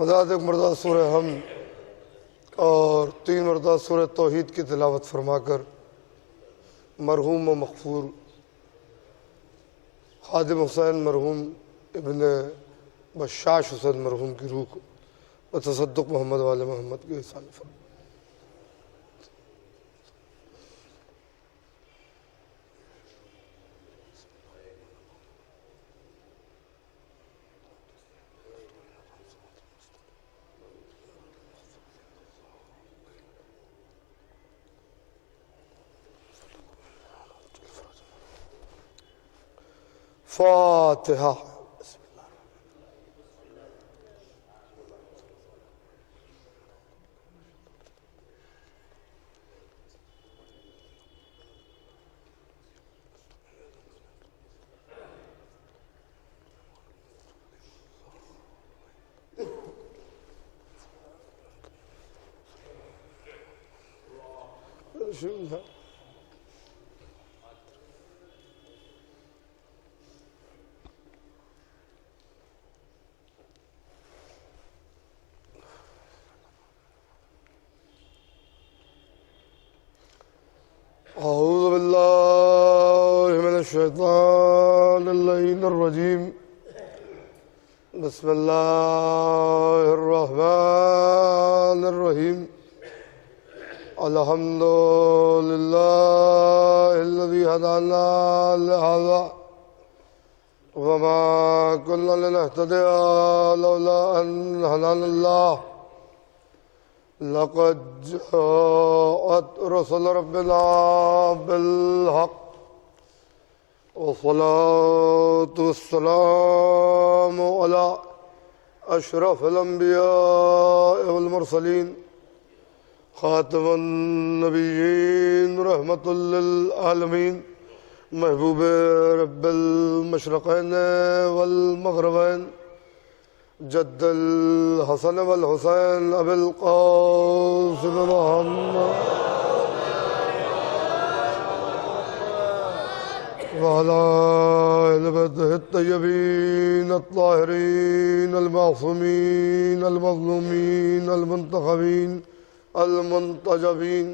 حضرات ایک مرتبہ سورہ حمد اور 3 مرتبہ سورہ توحید کی تلاوت فرما کر مرحوم و مغفور خادم حسین مرحوم ابن بشاش حسین مرحوم کی روح کو تصدق محمد والے محمد کے احسان فرما۔ فاتحہ۔ اعوذ باللہ من الشیطان اللعین الرجیم، بسم اللہ الرحمن الرحیم، الحمد للہ الذی ہدانا لہذا وما كنا لنهتدي لولا ان هدانا الله لقد جاءت رسل ربنا بالحق والصلاة والسلام على أشرف الأنبياء والمرسلين خاتم النبيين رحمة للعالمين محبوب رب المشرقين والمغربين جد الحسن والحسین ابی القاسم محمد وعلى آل بیتہ الطیبین الطاہرین المعصومین المظلومین المنتخبین المنتجبین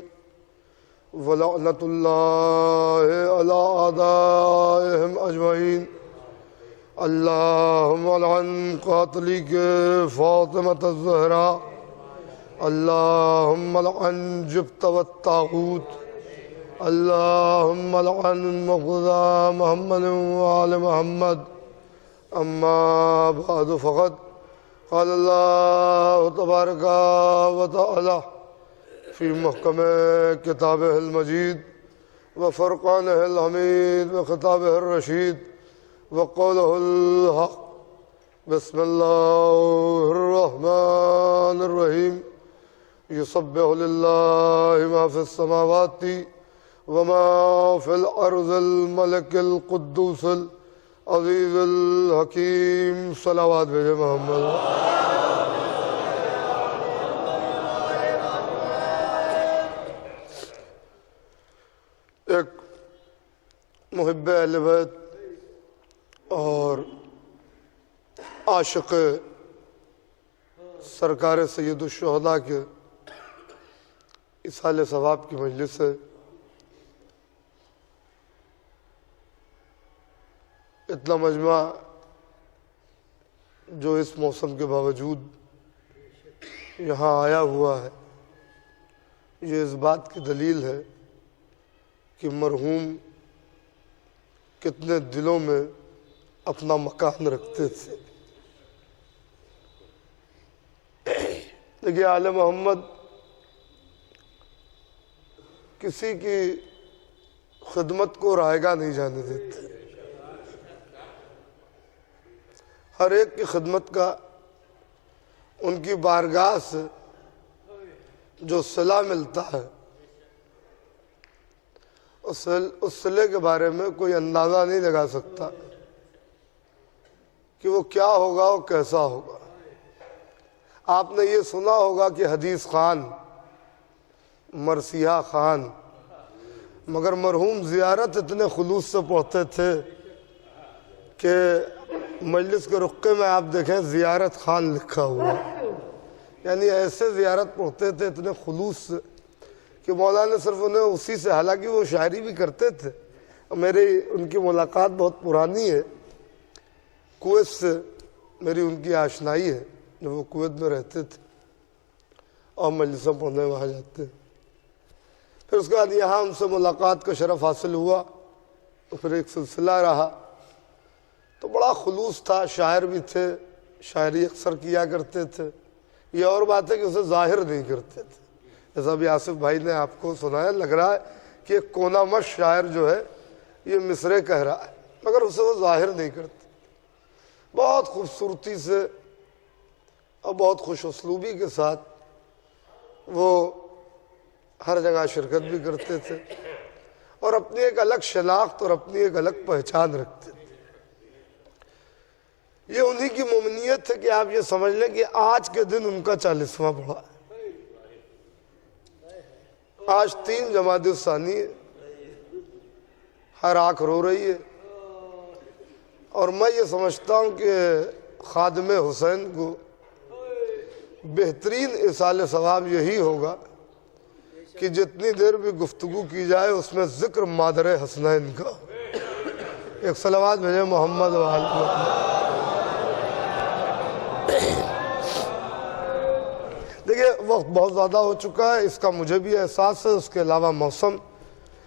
ولعنۃ اللہ علی اعدائہم اجمعین۔ اللہم لعن قاتلی کے فاطمة الزہرا، اللہم لعن جبت والطاغوت، اللہم لعن مقتدى محمد وآل محمد۔ اما بعد فقد قال اللہ تبارک وتعالی فی محکم کتابہ المجید وفرقانہ الحمید وخطابہ الرشید وقوله الحق۔ بسم اللہ الرحمن الرحیم۔ یسبح للہ ما فی السماوات وما فی الارض الملک القدوس العزیز الحکیم۔ صلوات بھیجے محمد۔ ایک محب اہل بیت اور عاشق سرکار سید الشہداء کے اصحال ثواب کی مجلس ہے۔ اتنا مجمع جو اس موسم کے باوجود یہاں آیا ہوا ہے، یہ اس بات کی دلیل ہے کہ مرحوم کتنے دلوں میں اپنا مکان رکھتے تھے۔ دیکھیے آل محمد کسی کی خدمت کو رائیگاں نہیں جانے دیتے، ہر ایک کی خدمت کا ان کی بارگاہ سے جو صلہ ملتا ہے اس صلے کے بارے میں کوئی اندازہ نہیں لگا سکتا کہ وہ کیا ہوگا اور کیسا ہوگا۔ آپ نے یہ سنا ہوگا کہ حدیث خان، مرثیہ خان، مگر مرحوم زیارت اتنے خلوص سے پڑھتے تھے کہ مجلس کے رقعے میں آپ دیکھیں زیارت خان لکھا ہوا۔ یعنی ایسے زیارت پڑھتے تھے اتنے خلوص سے کہ مولانا نے صرف انہیں اسی سے، حالانکہ وہ شاعری بھی کرتے تھے، میری ان کی ملاقات بہت پرانی ہے، کویت سے میری ان کی آشنائی ہے، جب وہ کویت میں رہتے تھے اور مجلسیں پڑھنے وہاں جاتے، پھر اس کے بعد یہاں ان سے ملاقات کا شرف حاصل ہوا، پھر ایک سلسلہ رہا، تو بڑا خلوص تھا، شاعر بھی تھے، شاعری اکثر کیا کرتے تھے، یہ اور بات ہے کہ اسے ظاہر نہیں کرتے تھے، جیسا بھی آصف بھائی نے آپ کو سنایا، لگ رہا ہے کہ ایک کونا مش شاعر جو ہے یہ مصرے کہہ رہا ہے، مگر اسے وہ ظاہر نہیں کرتے، بہت خوبصورتی سے اور بہت خوش اسلوبی کے ساتھ وہ ہر جگہ شرکت بھی کرتے تھے اور اپنی ایک الگ شناخت اور اپنی ایک الگ پہچان رکھتے تھے۔ یہ انہی کی ممنیت ہے کہ آپ یہ سمجھ لیں کہ آج کے دن ان کا 40واں پڑا ہے، آج 3 جمادی الثانی ہے، ہر آنکھ رو رہی ہے، اور میں یہ سمجھتا ہوں کہ خادم حسین کو بہترین ایصال ثواب یہی ہوگا کہ جتنی دیر بھی گفتگو کی جائے اس میں ذکر مادر حسنین کا، ایک صلوات بھیجے محمد و آل محمد۔ دیکھیے وقت بہت زیادہ ہو چکا ہے، اس کا مجھے بھی احساس ہے، اس کے علاوہ موسم،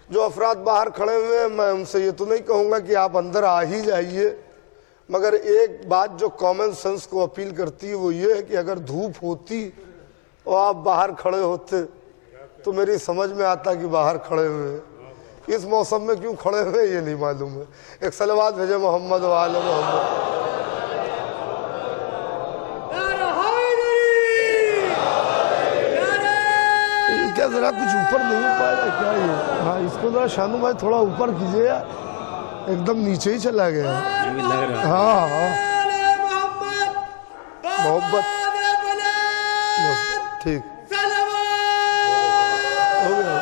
جو افراد باہر کھڑے ہوئے ہیں میں ان سے یہ تو نہیں کہوں گا کہ آپ اندر آ ہی جائیے، مگر ایک بات جو کامن سینس کو اپیل کرتی ہے وہ یہ ہے کہ اگر دھوپ ہوتی اور آپ باہر کھڑے ہوتے تو میری سمجھ میں آتا کہ باہر کھڑے ہوئے ہیں، اس موسم میں کیوں کھڑے ہوئے یہ نہیں معلوم ہے۔ ایک صلوات بھیجے محمد و آل محمد۔ کیا ذرا کچھ اوپر نہیں ہو پائے گا کیا یہ؟ ہاں اس کو ذرا شانو بھائی تھوڑا اوپر کیجئے یار، ایک دم نیچے ہی چلا گیا ہے۔ ہاں ہاں محبت ٹھیک ہو گیا۔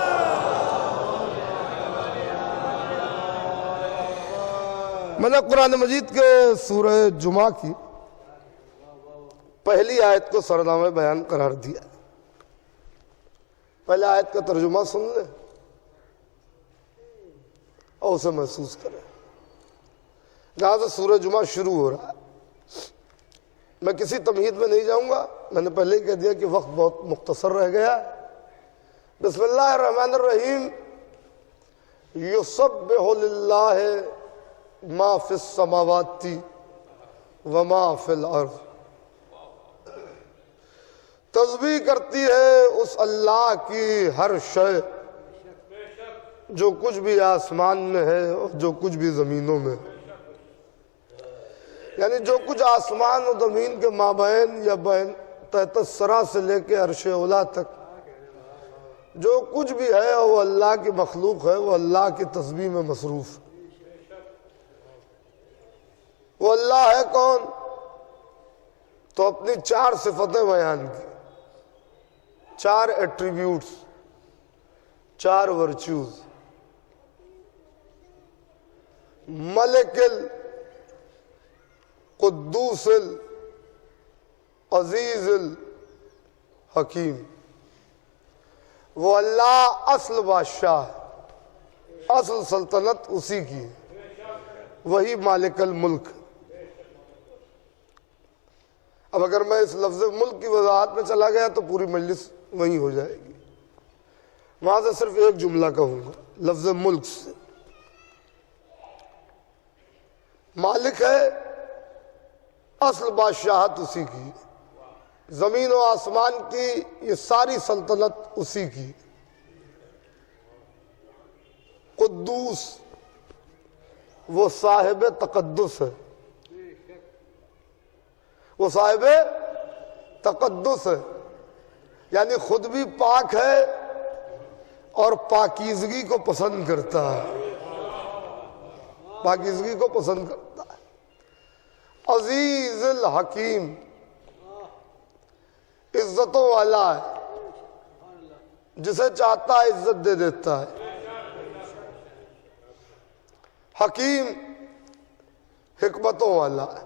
میں نے قرآن مجید کے سورہ جمعہ کی پہلی آیت کو سرنامہ بیان قرار دیا، پہلے آیت کا ترجمہ سن لیں اور اسے محسوس کریں، جہاں سے سورہ جمعہ شروع ہو رہا ہے۔ میں کسی تمہید میں نہیں جاؤں گا، میں نے پہلے ہی کہہ دیا کہ وقت بہت مختصر رہ گیا۔ بسم اللہ الرحمن الرحیم، یسبح للہ ما فی السماوات وما فی الارض، تسبیح کرتی ہے اس اللہ کی ہر شے جو کچھ بھی آسمان میں ہے اور جو کچھ بھی زمینوں میں، یعنی جو کچھ آسمان و زمین کے مابین یا بین تحت الثری سے لے کے عرش اولی تک جو کچھ بھی ہے وہ اللہ کی مخلوق ہے، وہ اللہ کی تسبیح میں مصروف ہے۔ وہ اللہ ہے کون؟ تو اپنی 4 صفتیں بیان کی، 4 ایٹریبیوٹس، 4 ورچوز، ملک القدوس العزیز الحکیم، وہ اللہ اصل بادشاہ ہے، اصل سلطنت اسی کی ہے، وہی مالک الملک۔ اب اگر میں اس لفظ ملک کی وضاحت میں چلا گیا تو پوری مجلس وہیں ہو جائے گی، وہاں سے صرف ایک جملہ کہوں گا لفظ ملک سے۔ مالک ہے، اصل بادشاہت اسی کی، زمین و آسمان کی یہ ساری سلطنت اسی کی۔ قدوس، وہ صاحب تقدس ہے، وہ صاحب تقدس ہے، یعنی خود بھی پاک ہے اور پاکیزگی کو پسند کرتا ہے، پاکیزگی کو پسند کرتا ہے۔ عزیز الحکیم، عزتوں والا ہے، جسے چاہتا ہے عزت دے دیتا ہے۔ حکیم، حکمتوں والا ہے۔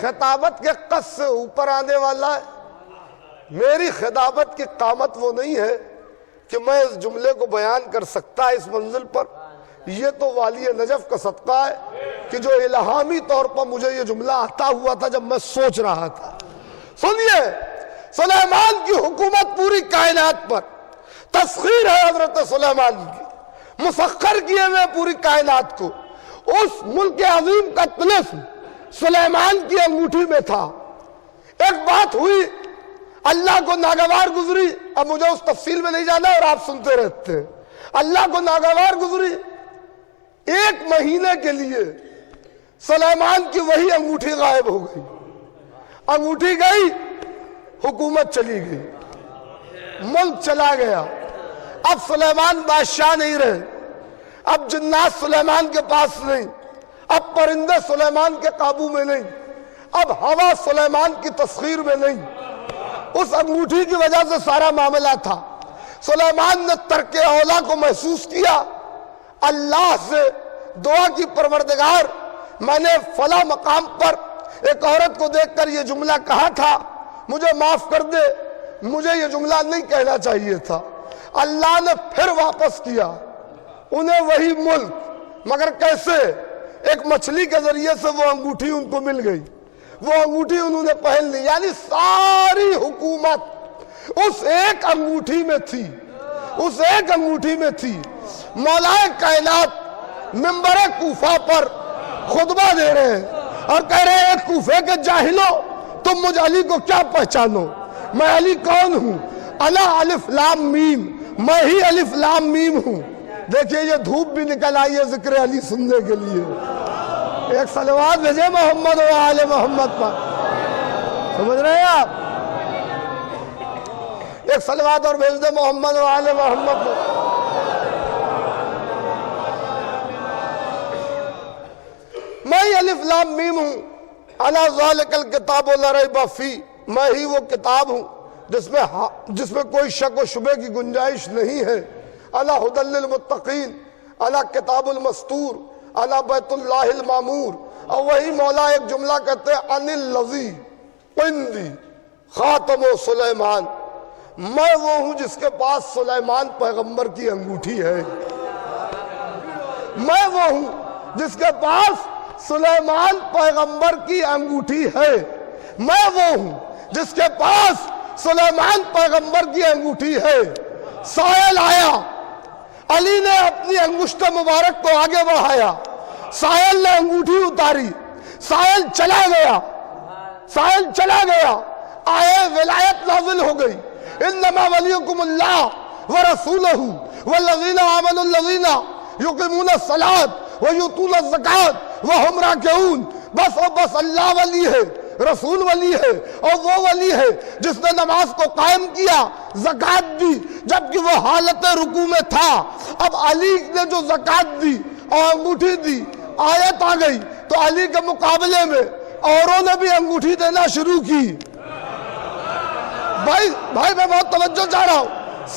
خطابت کے قد سے اوپر آنے والا ہے. میری خطابت کی قامت وہ نہیں ہے کہ میں اس جملے کو بیان کر سکتا اس منزل پر. یہ تو والی نجف کا صدقہ ہے کہ جو الہامی طور پر مجھے یہ جملہ آتا ہوا تھا جب میں سوچ رہا تھا. سنیے, سلیمان کی حکومت پوری کائنات پر, تسخیر ہے حضرت سلیمان کی, مسخر کیے ہوئے پوری کائنات کو. اس ملک عظیم کا طلسم سلیمان کی انگوٹھی میں تھا. ایک بات ہوئی, اللہ کو ناگوار گزری, اب مجھے اس تفصیل میں نہیں جانا اور آپ سنتے رہتے ہیں. اللہ کو ناگوار گزری, 1 مہینے کے لیے سلیمان کی وہی انگوٹھی غائب ہو گئی. انگوٹھی گئی, حکومت چلی گئی, ملک چلا گیا. اب سلیمان بادشاہ نہیں رہے, اب جنات سلیمان کے پاس نہیں, اب پرندے سلیمان کے قابو میں نہیں, اب ہوا سلیمان کی تسخیر میں نہیں. اس انگوٹھی کی وجہ سے سارا معاملہ تھا. سلیمان نے ترک اولا کو محسوس کیا, اللہ سے دعا کی, پروردگار میں نے فلاں مقام پر ایک عورت کو دیکھ کر یہ جملہ کہا تھا, مجھے معاف کر دے, مجھے یہ جملہ نہیں کہنا چاہیے تھا. اللہ نے پھر واپس کیا انہیں وہی ملک, مگر کیسے؟ ایک مچھلی کے ذریعے سے وہ انگوٹھی ان کو مل گئی, وہ انگوٹھی انہوں نے پہن لی. یعنی ساری حکومت اس ایک انگوٹھی میں تھی, اس ایک انگوٹھی میں تھی. مولا کائنات منبر کوفہ پر خطبہ دے رہے ہیں اور کہہ رہے ہیں, کوفے کے جاہلوں, تم مجھ علی کو کیا پہچانو؟ میں علی کون ہوں؟ انا الف لام میم, میں ہی الف لام میم ہوں. دیکھیے یہ دھوپ بھی نکل آئی ہے ذکر علی سننے کے لیے. ایک صلوات بھیجے محمد و آل محمد پر, سمجھ رہے ہیں آپ؟ ایک صلوات اور بھیج دے محمد و آل محمد پر. میں ہی الف لام میم ہوں, انا ذالک الکتاب لا ریب فیہ, میں ہی وہ کتاب ہوں جس میں کوئی شک و شبہ کی گنجائش نہیں ہے. انا ھدی للمتقین, انا کتاب المستور, انا بیت اللہ المعمور. اور وہی مولا ایک جملہ کہتے ہیں, ان الذی عندی خاتم سلیمان, میں وہ ہوں جس کے پاس سلیمان پیغمبر کی انگوٹھی ہے. میں وہ ہوں جس کے پاس سلیمان پیغمبر کی انگوٹھی ہے. میں وہ ہوں جس کے پاس سلیمان پیغمبر کی انگوٹھی ہے. سائل آیا, علی نے اپنی انگشت مبارک کو آگے بڑھایا, سائل نے انگوٹھی اتاری, سائل چلا گیا, سائل چلا گیا. آئے ولایت نازل ہو گئی, انما ولیکم اللہ ورسولہ والذین آمنوا الذین یقیمون الصلاۃ ویؤتون الزکاۃ وہم راکعون. بس اور بس اللہ ولی ہے, رسول ولی ہے, اور وہ ولی ہے جس نے نماز کو قائم کیا, زکاة دی جبکہ وہ حالت رکوع میں تھا. اب علی نے جو زکاة دی اور انگوٹھی دی, آیت آ گئی تو علی کے مقابلے میں اوروں نے بھی انگوٹھی دینا شروع کی. بھائی میں بہت توجہ چاہ رہا ہوں,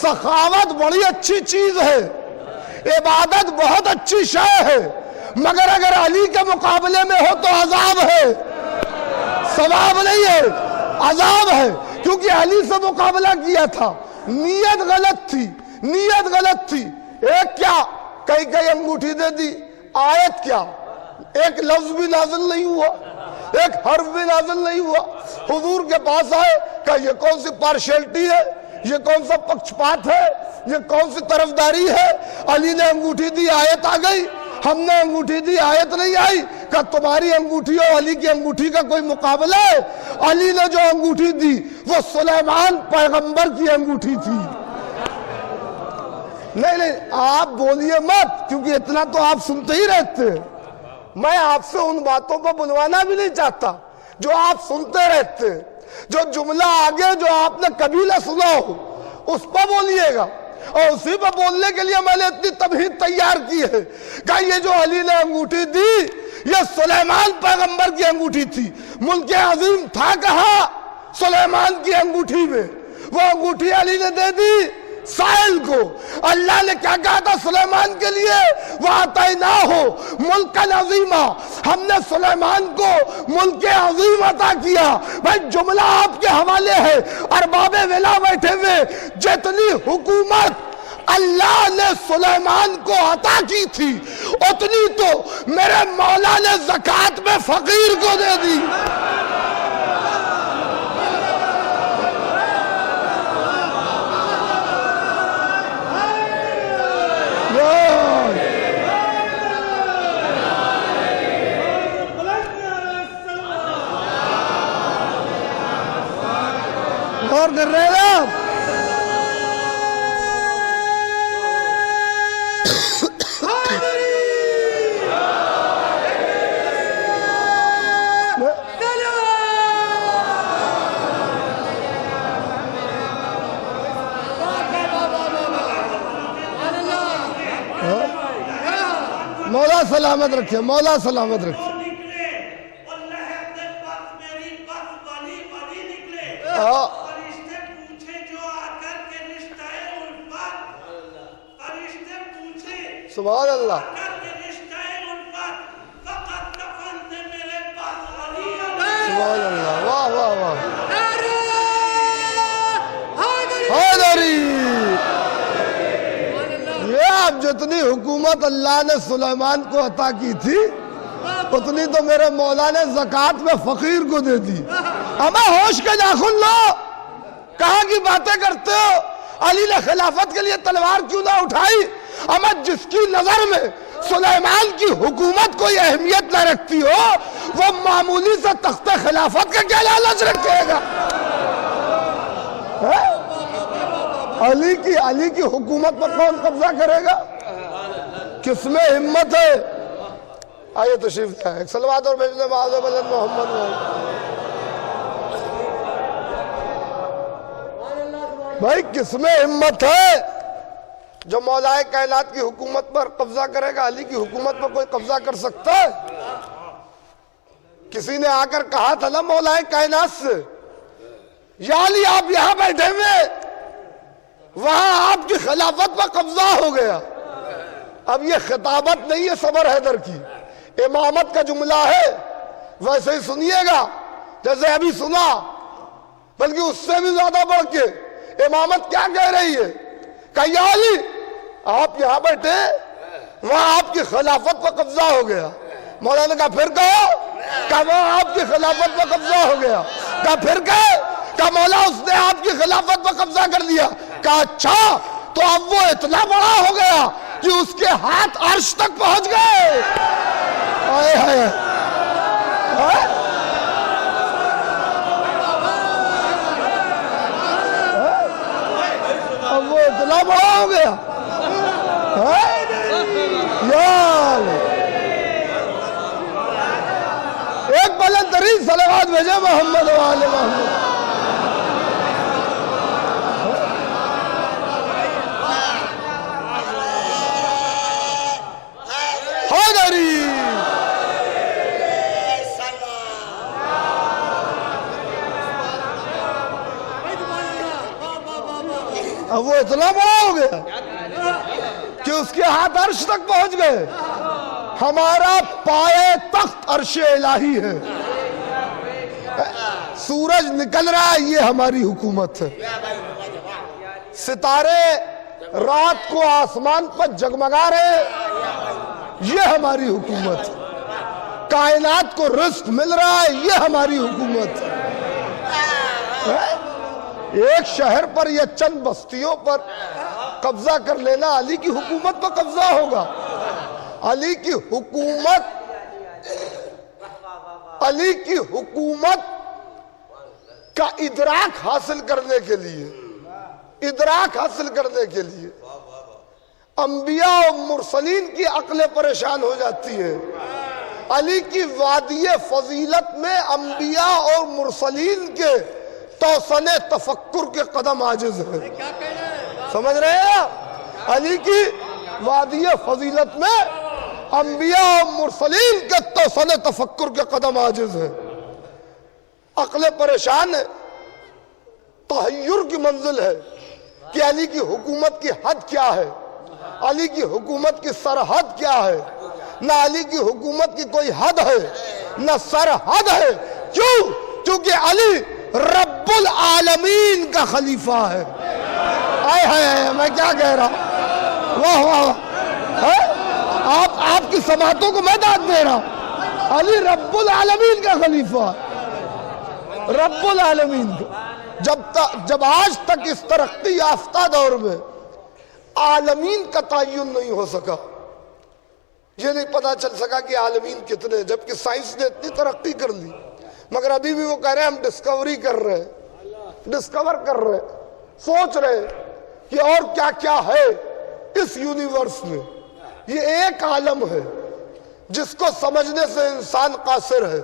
سخاوت بڑی اچھی چیز ہے, عبادت بہت اچھی شے ہے, مگر اگر علی کے مقابلے میں ہو تو عذاب ہے, ثواب نہیں ہے, عذاب ہے. کیونکہ علی سے مقابلہ کیا تھا, نیت غلط تھی, نیت غلط تھی. ایک کیا کئی انگوٹھی دے دی, آیت کیا, ایک لفظ بھی نازل نہیں ہوا, ایک حرف بھی نازل نہیں ہوا. حضور کے پاس آئے, کہ یہ کون سی پارشلٹی ہے, یہ کون سا پکشپات ہے, یہ کون سی طرفداری ہے؟ علی نے انگوٹھی دی, آیت آ گئی. ہم نے انگوٹھی دی, آیت نہیں آئی. کہ تمہاری انگوٹھی اور علی کی انگوٹھی کا کوئی مقابلہ ہے؟ علی نے جو انگوٹھی دی وہ سلیمان پیغمبر کی انگوٹھی تھی. نہیں آپ بولیے مت, کیونکہ اتنا تو آپ سنتے ہی رہتے ہیں. میں آپ سے ان باتوں پر بلوانا بھی نہیں چاہتا جو آپ سنتے رہتے ہیں. جو جملہ آگے جو آپ نے کبھی نہ سنا ہو اس پر بولیے گا, اور اسی پر بولنے کے لیے میں نے اتنی تمہید تیار کی ہے کہ یہ جو علی نے انگوٹھی دی یہ سلیمان پیغمبر کی انگوٹھی تھی. ملک عظیم تھا کہاں؟ سلیمان کی انگوٹھی میں. وہ انگوٹھی علی نے دے دی, سائل کو اللہ نے کیا کہا تھا سلیمان کے لیے؟ وَآتَيْنَاهُ مُلْكًا عَظِيمًا، ہم نے سلیمان کو ملک عظیم عطا کیا۔ بھائی جملہ آپ کے حوالے ہے، ارباب ولا بیٹھے ہوئے، جتنی حکومت اللہ نے سلیمان کو عطا کی تھی اتنی تو میرے مولا نے زکوٰۃ میں فقیر کو دے دی۔ غور کر رہے ہیں آپ؟ مولا سلامت رکھے، مولا سلامت رکھے۔ سبحان اللہ، سبحان اللہ، واہ واہ واہ، حیدری۔ یہ آپ جتنی حکومت اللہ نے سلیمان کو عطا کی تھی اتنی تو میرے مولا نے زکوٰۃ میں فقیر کو دے دی۔ اما ہوش کے ناخن لو، کہاں کی باتیں کرتے ہو؟ علی نے خلافت کے لیے تلوار کیوں نہ اٹھائی؟ اما جس کی نظر میں سلیمان کی حکومت کوئی اہمیت نہ رکھتی ہو وہ معمولی سے تخت خلافت کا کیا لالچ رکھے گا؟ علی کی حکومت پر کون قبضہ کرے گا؟ کس میں ہمت ہے؟ آئیے تشریف لائیں، ایک صلوات اور بھیجنے معاذ بلند محمد۔ بھائی کس میں ہمت ہے جو مولا کائنات کی حکومت پر قبضہ کرے گا؟ علی کی حکومت پر کوئی قبضہ کر سکتا ہے؟ کسی نے آ کر کہا تھا نا مولا کائنات سے، یا علی آپ یہاں بیٹھے ہوئے، وہاں آپ کی خلافت پر قبضہ ہو گیا۔ اب یہ خطابت نہیں ہے صبر حیدر کی، امامت کا جملہ ہے، ویسے ہی سنیے گا جیسے ابھی سنا، بلکہ اس سے بھی زیادہ بڑھ کے امامت کیا کہہ رہی ہے کہ یا علی آپ یہاں بیٹھے، وہاں آپ کی خلافت پر قبضہ ہو گیا۔ مولا نے کہا پھر کہو، کہ وہاں آپ کی خلافت پر قبضہ ہو گیا۔ کہا پھر کہے، کہ مولا اس نے آپ کی خلافت پر قبضہ کر دیا۔ کہا اچھا تو اب وہ اتنا بڑا ہو گیا کہ اس کے ہاتھ عرش تک پہنچ گئے۔ آئے آئے اب وہ اتنا بڑا ہو گیا۔ ایک بلند ترین صلوات بھیجے محمد و آل محمد۔ حیدری اب وہ اتنا بڑا ہو گیا کہ اس کے ہاتھ عرش تک پہنچ گئے۔ ہمارا پائے تخت عرش الہی ہے، سورج نکل رہا ہے، یہ ہماری حکومت ہے۔ ستارے رات کو آسمان پر جگمگا رہے، یہ ہماری حکومت ہے۔ کائنات کو رزق مل رہا ہے، یہ ہماری حکومت ہے۔ ایک شہر پر یا چند بستیوں پر قبضہ کر لینا علی کی حکومت پر قبضہ ہوگا۔ علی کی حکومت کا ادراک حاصل کرنے کے لیے انبیاء و مرسلین کی عقلیں پریشان ہو جاتی ہے۔ علی کی وادی فضیلت میں انبیاء اور مرسلین کے توسن تفکر کے قدم عاجز ہیں۔ سمجھ رہے ہیں؟ علی کی وادی فضیلت میں انبیاء و مرسلین کے توسن تفکر کے قدم عاجز ہیں، عقلیں پریشان ہے، تحیر کی منزل ہے۔ کہ علی کی حکومت کی حد کیا ہے، علی کی حکومت کی سرحد کیا ہے؟ نہ علی کی حکومت کی کوئی حد ہے نہ سرحد ہے۔ کیوں؟ کیونکہ علی رب العالمین کا خلیفہ ہے۔ آئے ہائے، میں کیا کہہ رہا ہوں، واہ واہ، آپ کی سماعتوں کو میں داد دے رہا ہوں۔ علی رب العالمین کا خلیفہ ہے، رب العالمین کا۔ جب آج تک اس ترقی یافتہ دور میں عالمین کا تعین نہیں ہو سکا، یہ نہیں پتا چل سکا کہ عالمین کتنے، جبکہ سائنس نے اتنی ترقی کر لی، مگر ابھی بھی وہ کہہ رہے ہیں ہم ڈسکوری کر رہے ہیں، ڈسکور کر رہے ہیں، سوچ رہے ہیں کہ اور کیا کیا ہے اس یونیورس میں۔ یہ ایک عالم ہے جس کو سمجھنے سے انسان قاصر ہے،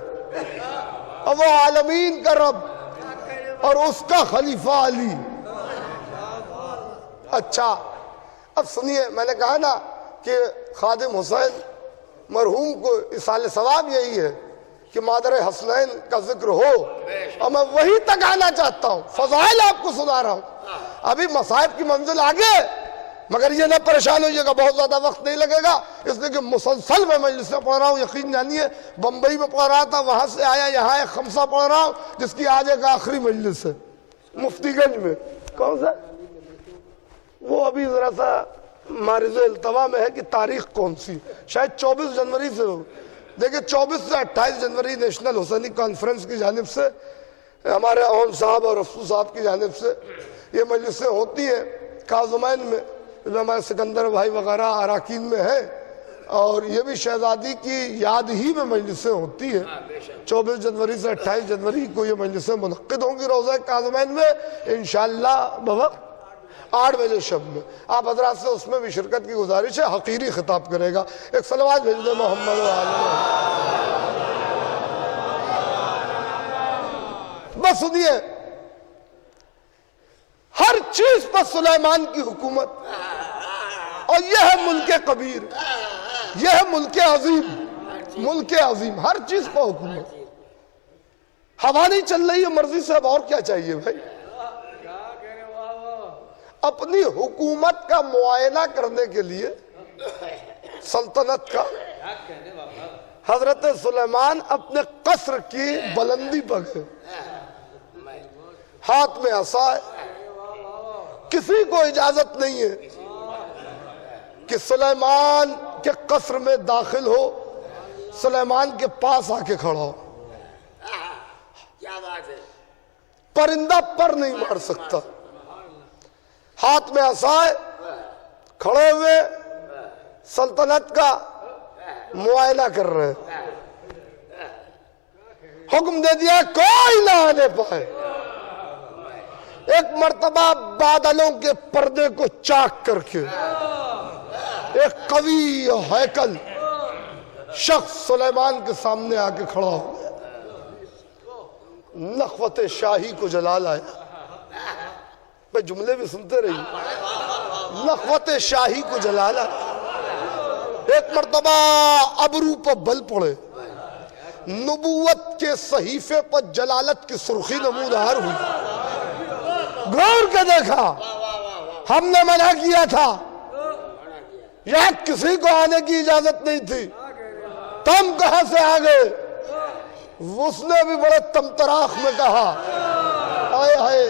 اور وہ عالمین کا رب اور اس کا خلیفہ علی۔ اچھا اب سنیے، میں نے کہا نا کہ خادم حسین مرحوم کو اصال ثواب یہی ہے کہ مادر حسنین کا ذکر ہو، اور میں وہی تک آنا چاہتا ہوں، فضائل آپ کو سنا رہا ہوں۔ ابھی مصائب کی منزل آگے، مگر یہ نہ پریشان ہوئیے گا، بہت زیادہ وقت نہیں لگے گا، اس لیے کہ مسلسل میں مجلس میں پڑھ رہا ہوں۔ یقین جانیے بمبئی میں پڑھ رہا تھا، وہاں سے آیا یہاں ایک خمسہ پڑھ رہا ہوں، جس کی آج ایک آخری مجلس ہے مفتی گنج میں۔ کون سا؟ وہ ابھی ذرا سا معرض التوا میں ہے کہ تاریخ کون سی، شاید 24 جنوری سے ہو۔ دیکھیں 24 سے 28 جنوری نیشنل حسینی کانفرنس کی جانب سے، ہمارے اون صاحب اور افسو صاحب کی جانب سے یہ مجلسیں ہوتی ہیں کاظمین میں، ہمارے سکندر بھائی وغیرہ اراکین میں ہیں، اور یہ بھی شہزادی کی یاد ہی میں مجلسیں ہوتی ہیں۔ 24 جنوری سے 28 جنوری کو یہ مجلسیں منعقد ہوں گی روزہ کاظمین میں انشاءاللہ بوقت 8 بجے شب میں۔ آپ حضرات سے اس میں بھی شرکت کی گزارش ہے۔ حقیری خطاب کرے گا، ایک صلوات بھیج دیں محمد بس سنیے، ہر چیز پر سلیمان کی حکومت، اور یہ ہے ملک کبیر، یہ ہے ملک عظیم، ملک عظیم، ہر چیز پر حکومت۔ ہوا نہیں چل رہی ہے مرضی سے، اب اور کیا چاہیے بھائی؟ اپنی حکومت کا معائنہ کرنے کے لیے سلطنت کا، حضرت سلیمان اپنے قصر کی بلندی پر گئے، ہاتھ میں عصا ہے، کسی کو اجازت نہیں ہے کہ سلیمان کے قصر میں داخل ہو، سلیمان کے پاس آ کے کھڑا ہو۔ پرندہ پر نہیں مار سکتا، ہاتھ میں عصا ہے، کھڑے ہوئے سلطنت کا معائنہ کر رہے ہیں۔ حکم دے دیا کوئی نہ آنے پائے۔ ایک مرتبہ بادلوں کے پردے کو چاک کر کے ایک قوی اور ہیکل شخص سلیمان کے سامنے آ کے کھڑا ہو، نخوت شاہی کو جلال آیا۔ میں جملے بھی سنتے رہی، نخوت شاہی کو جلال آیا۔ ایک مرتبہ ابرو پر بل پڑے، نبوت کے صحیفے پر جلالت کی سرخی نمودار ہوئی۔ غور کے دیکھا، ہم نے منع کیا تھا، یہاں کسی کو آنے کی اجازت نہیں تھی، تم کہاں سے آ گئے؟ اس نے بھی بڑے تمتراخ میں کہا، آئے ہائے،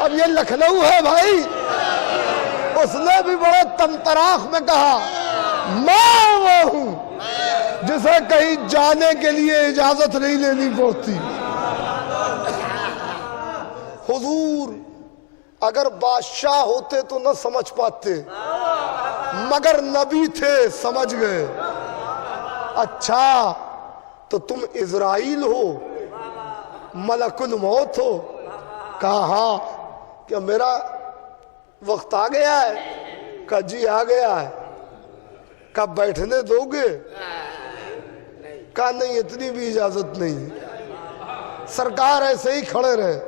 اب یہ لکھنؤ ہے بھائی۔ اس نے بھی بڑے تمتراخ میں کہا، میں وہ ہوں جسے کہیں جانے کے لیے اجازت نہیں لینی پڑتی۔ حضور اگر بادشاہ ہوتے تو نہ سمجھ پاتے، مگر نبی تھے سمجھ گئے۔ اچھا تو تم اسرائیل ہو، ملک الموت ہو؟ کہا ہاں۔ کہ میرا وقت آ گیا ہے؟ کہا جی آ گیا ہے۔ کہا بیٹھنے دو گے؟ کہا نہیں، اتنی بھی اجازت نہیں، سرکار ایسے ہی کھڑے رہے۔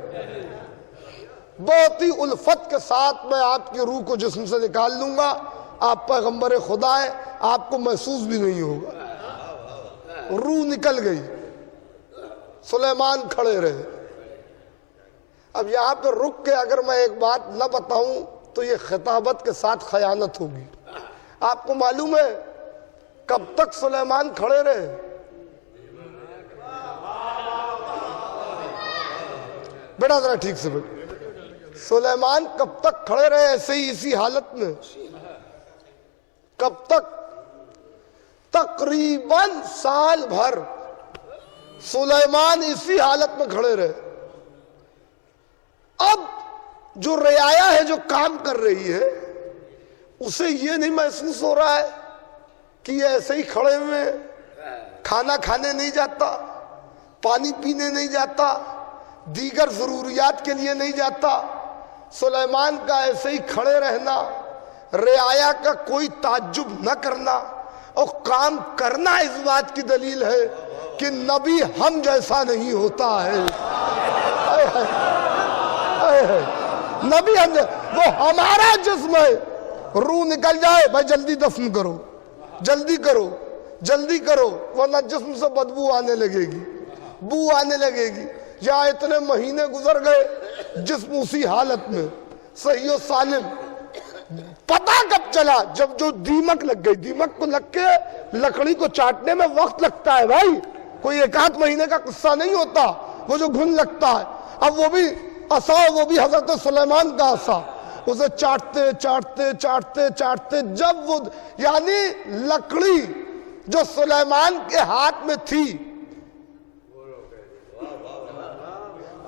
بہت ہی الفت کے ساتھ میں آپ کی روح کو جسم سے نکال لوں گا، آپ پیغمبر خدا ہے، آپ کو محسوس بھی نہیں ہوگا۔ روح نکل گئی، سلیمان کھڑے رہے۔ اب یہاں پہ رک کے اگر میں ایک بات نہ بتاؤں تو یہ خطابت کے ساتھ خیانت ہوگی. آپ کو معلوم ہے کب تک سلیمان کھڑے رہے؟ بیٹا ذرا ٹھیک سے بیٹا. سلیمان کب تک کھڑے رہے ایسے ہی اسی حالت میں؟ کب تک؟ تقریباً سال بھر سلیمان اسی حالت میں کھڑے رہے. اب جو رعایا ہے جو کام کر رہی ہے اسے یہ نہیں محسوس ہو رہا ہے کہ یہ ایسے ہی کھڑے ہوئے ہیں، کھانا کھانے نہیں جاتا، پانی پینے نہیں جاتا، دیگر ضروریات کے لیے نہیں جاتا. سلیمان کا ایسے ہی کھڑے رہنا، رعایا کا کوئی تعجب نہ کرنا اور کام کرنا اس بات کی دلیل ہے کہ نبی ہم جیسا نہیں ہوتا ہے. نبی ہم وہ ہمارا جسم ہے، روح نکل جائے بھائی جلدی دفن کرو، جلدی کرو، جلدی کرو، ورنہ جسم سے بدبو آنے لگے گی، بو آنے لگے گی. یا اتنے مہینے گزر گئے جسم اسی حالت میں صحیح و سالم. پتہ کب چلا؟ جب جو دیمک لگ گئی. دیمک کو لگ کے لکڑی کو چاٹنے میں وقت لگتا ہے بھائی، کوئی ایک آدھ مہینے کا قصہ نہیں ہوتا. وہ جو گھن لگتا ہے، اب وہ بھی عصا، وہ بھی حضرت سلیمان کا عصا، اسے چاٹتے چاٹتے چاٹتے چاٹتے جب وہ یعنی لکڑی جو سلیمان کے ہاتھ میں تھی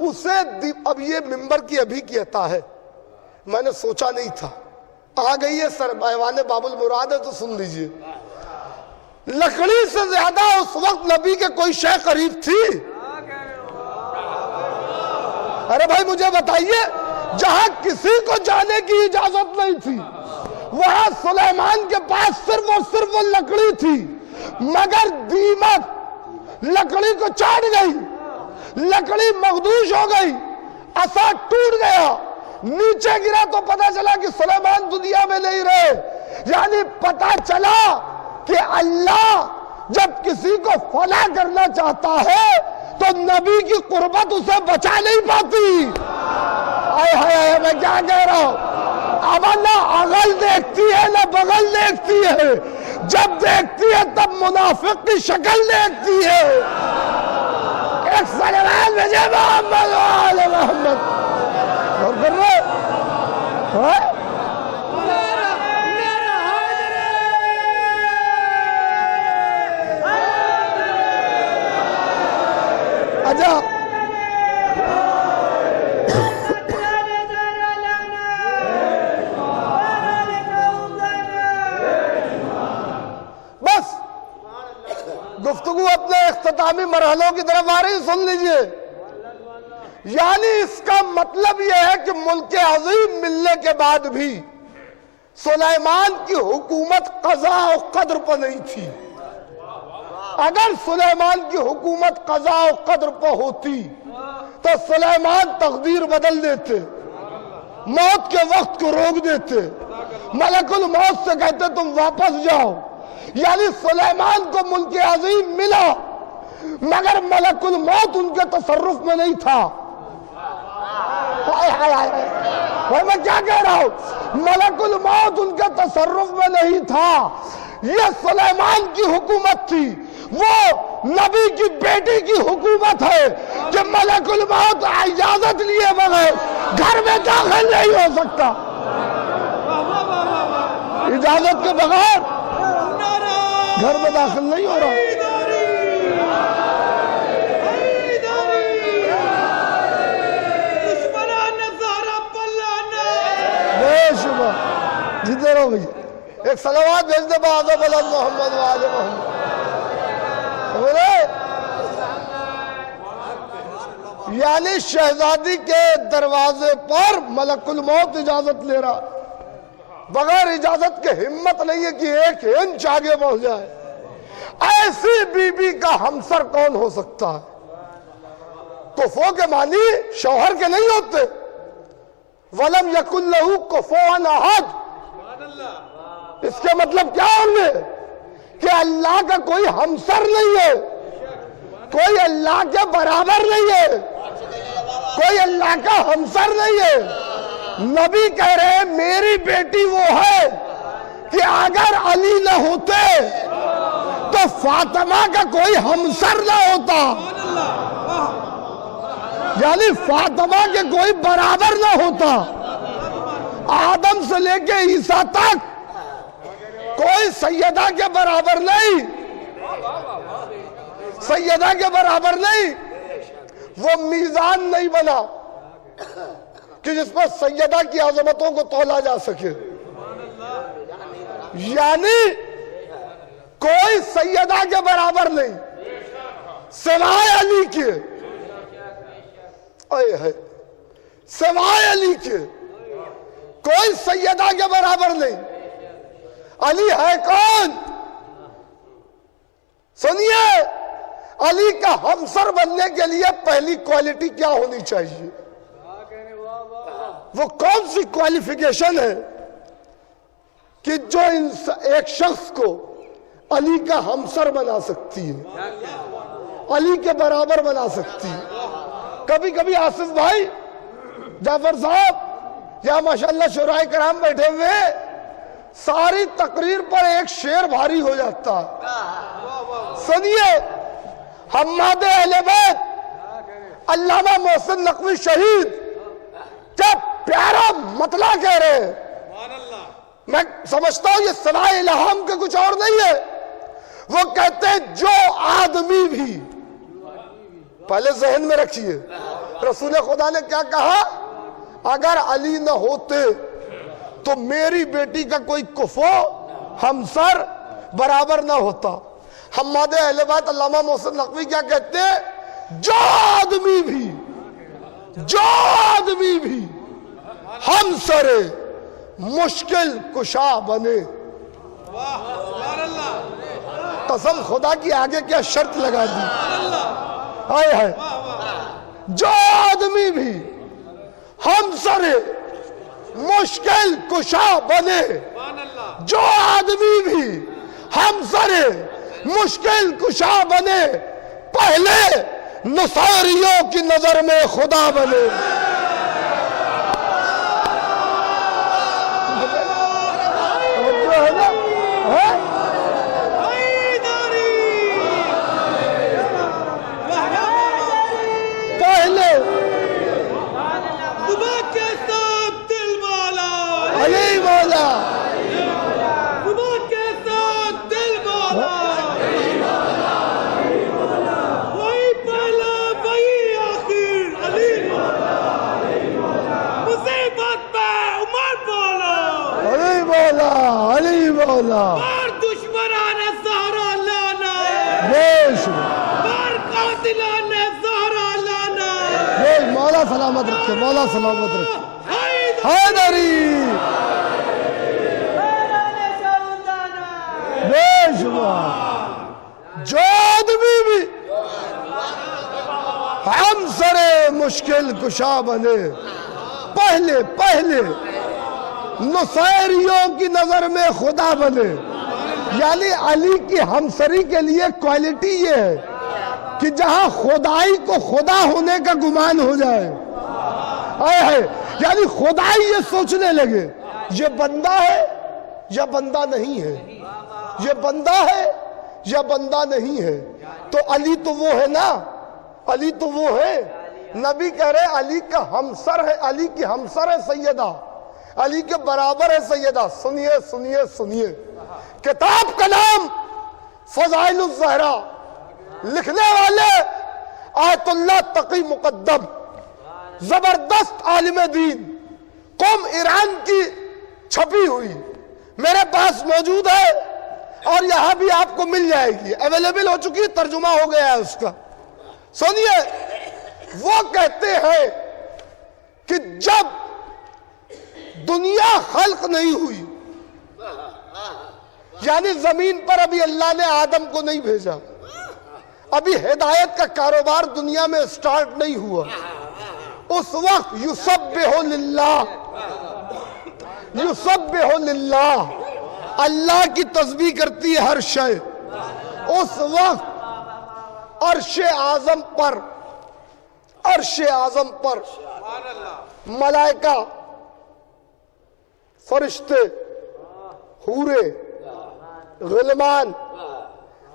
اسے اب یہ ممبر کی ابھی کی عطا ہے، میں نے سوچا نہیں تھا. آ گئی ہے سر ایوان باب المراد ہے تو سن لیجئے. لکڑی سے زیادہ اس وقت نبی کے کوئی شے قریب تھی؟ ارے بھائی مجھے بتائیے، جہاں کسی کو جانے کی اجازت نہیں تھی وہاں سلیمان کے پاس صرف اور صرف وہ لکڑی تھی. مگر دیمک لکڑی کو چاٹ گئی، لکڑی مخدوش ہو گئی، عصا ٹوٹ گیا، نیچے گرا تو پتا چلا کہ سلیمان دنیا میں نہیں رہے. یعنی پتا چلا کہ اللہ جب کسی کو فنا کرنا چاہتا ہے تو نبی کی قربت اسے بچا نہیں پاتی. آئے ہائے میں کیا کہہ رہا ہوں. اب نہ اغل دیکھتی ہے نہ بغل دیکھتی ہے، جب دیکھتی ہے تب منافق کی شکل دیکھتی ہے. ایک سلمان بھیجے محمد وآل محمد. اور کر رہے اچھا بس گفتگو اپنے اختتامی مرحلوں کی طرف آ رہی، سن لیجئے. یعنی اس کا مطلب یہ ہے کہ ملک عظیم ملنے کے بعد بھی سلیمان کی حکومت قضا و قدر پر نہیں تھی. اگر سلیمان کی حکومت قضا و قدر پر ہوتی تو سلیمان تقدیر بدل دیتے، موت کے وقت کو روک دیتے، ملک الموت سے کہتے تم واپس جاؤ. یعنی سلیمان کو ملک عظیم ملا مگر ملک الموت ان کے تصرف میں نہیں تھا. میں کیا کہہ رہا ہوں، ملک الموت ان کے تصرف میں نہیں تھا. یہ سلیمان کی حکومت تھی. وہ نبی کی بیٹی کی حکومت ہے کہ ملک الموت اجازت لیے بغیر گھر میں داخل نہیں ہو سکتا. اجازت کے بغیر گھر میں داخل نہیں ہو رہا. جیتے رہو بھئی. ایک صلوات بھیج دے بہادر بلند محمد وآل محمد. یعنی شہزادی کے دروازے پر ملک الموت اجازت لے رہا، بغیر اجازت کے ہمت نہیں ہے کہ ایک انچ آگے بڑھ جائے. ایسی بی بی کا ہمسر کون ہو سکتا ہے؟ کفو کے معنی شوہر کے نہیں ہوتے. وَلَمْ يَكُنْ لَهُ كُفُوًا أَحَدٌ. اس کے مطلب کیا ہوگے کہ اللہ کا کوئی ہمسر نہیں ہے، کوئی اللہ کے برابر نہیں ہے. کوئی اللہ کا ہمسر نہیں ہے. نبی کہہ رہے ہیں میری بیٹی وہ ہے کہ اگر علی نہ ہوتے تو فاطمہ کا کوئی ہمسر نہ ہوتا، یعنی فاطمہ کے کوئی برابر نہ ہوتا. آدم سے لے کے عیسیٰ تک کوئی سیدہ کے برابر نہیں، سیدہ کے برابر نہیں. وہ میزان نہیں بنا کہ جس پر سیدہ کی عظمتوں کو تولا جا سکے. یعنی کوئی سیدہ کے برابر نہیں سوائے علی کے، سوائے علی کے کوئی سیدہ کے برابر نہیں. علی ہے کون؟ سنیے، علی کا ہمسر بننے کے لیے پہلی کوالٹی کیا ہونی چاہیے؟ وہ کون سی کوالیفیکیشن ہے کہ جو ایک شخص کو علی کا ہمسر بنا سکتی ہے، علی کے برابر بنا سکتی ہے؟ کبھی کبھی آصف بھائی، جعفر صاحب یا ماشاءاللہ شورائے کرام بیٹھے ہوئے، ساری تقریر پر ایک شعر بھاری ہو جاتا ہے. سنیے، حماد اہل بیت علامہ محسن نقوی شہید کیا پیارا مطلع کہہ رہے ہیں. میں سمجھتا ہوں یہ سوائے الہام کے کچھ اور نہیں ہے. وہ کہتے ہیں جو آدمی بھی، پہلے ذہن میں رکھیے رسول خدا نے کیا کہا؟ اگر علی نہ ہوتے تو میری بیٹی کا کوئی کفو ہمسر برابر نہ ہوتا. حماد اہل بیت علامہ محسن نقوی کیا کہتے ہیں؟ جو آدمی بھی ہمسر مشکل کشا بنے. قسم خدا کی آگے کیا شرط لگا دی. ہائے ہائے، جو آدمی بھی ہمسر مشکل کشا بنے، جو آدمی بھی ہمسر مشکل کشا بنے، پہلے نصیریوں کی نظر میں خدا بنے. بار دشمنان زہرا لانا، بار قاتلان زہرا لانا. مولا سلامت رکھے، مولا سلامت رکھے. حیدری بے شمار. جو آدمی بھی ہمسر مشکل کشا بنے، پہلے نصیریوں کی نظر میں خدا بنے. یعنی علی کی ہمسری کے لیے کوالٹی یہ ہے کہ جہاں خدائی کو خدا ہونے کا گمان ہو جائے. یعنی خدائی یہ سوچنے لگے یہ بندہ ہے یا بندہ نہیں ہے، یہ بندہ ہے یا بندہ نہیں ہے. تو علی تو وہ ہے نا، علی تو وہ ہے. نبی کہہ رہے علی کا ہمسر ہے، علی کی ہمسر ہے سیدہ، علی کے برابر ہے سیدہ. سنیے کتاب کا نام فضائل الزہرا، لکھنے والے آیت اللہ تقی مقدم، زبردست عالم دین، قوم ایران کی چھپی ہوئی میرے پاس موجود ہے اور یہاں بھی آپ کو مل جائے گی، اویلیبل ہو چکی، ترجمہ ہو گیا ہے اس کا. سنیے، وہ کہتے ہیں کہ جب دنیا خلق نہیں ہوئی، یعنی زمین پر ابھی اللہ نے آدم کو نہیں بھیجا، ابھی ہدایت کا کاروبار دنیا میں سٹارٹ نہیں ہوا، اس وقت یسبح للہ، اللہ کی تسبیح کرتی ہے ہر شے. اس وقت عرش اعظم پر عرش اعظم پر ملائکہ، فرشتے، حورے، غلمان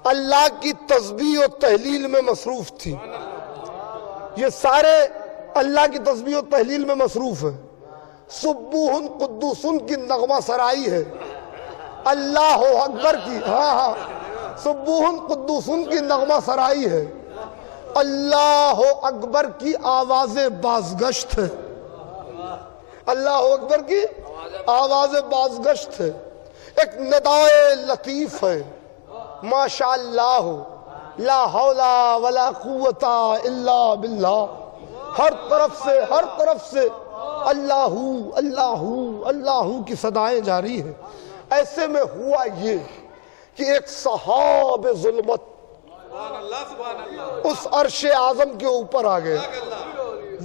اللہ کی تسبیح و تہلیل میں مصروف تھی. یہ سارے اللہ کی تسبیح و تہلیل میں مصروف ہیں. سبوح قدوس کی نغمہ سرائی ہے اللہ اکبر کی. ہاں سبوح قدوس کی نغمہ سرائی ہے. اللہ اکبر کی آواز بازگشت ہے. اللہ اکبر کی آواز بازگشت ہے. ایک ندائے لطیف ہے. ماشاءاللہ لا حول ولا قوت الا باللہ. ہر طرف سے اللہ اللہ اللہ کی صدائیں جاری ہیں. ایسے میں ہوا یہ کہ ایک سحاب ظلمت اس عرش اعظم کے اوپر آ گئے.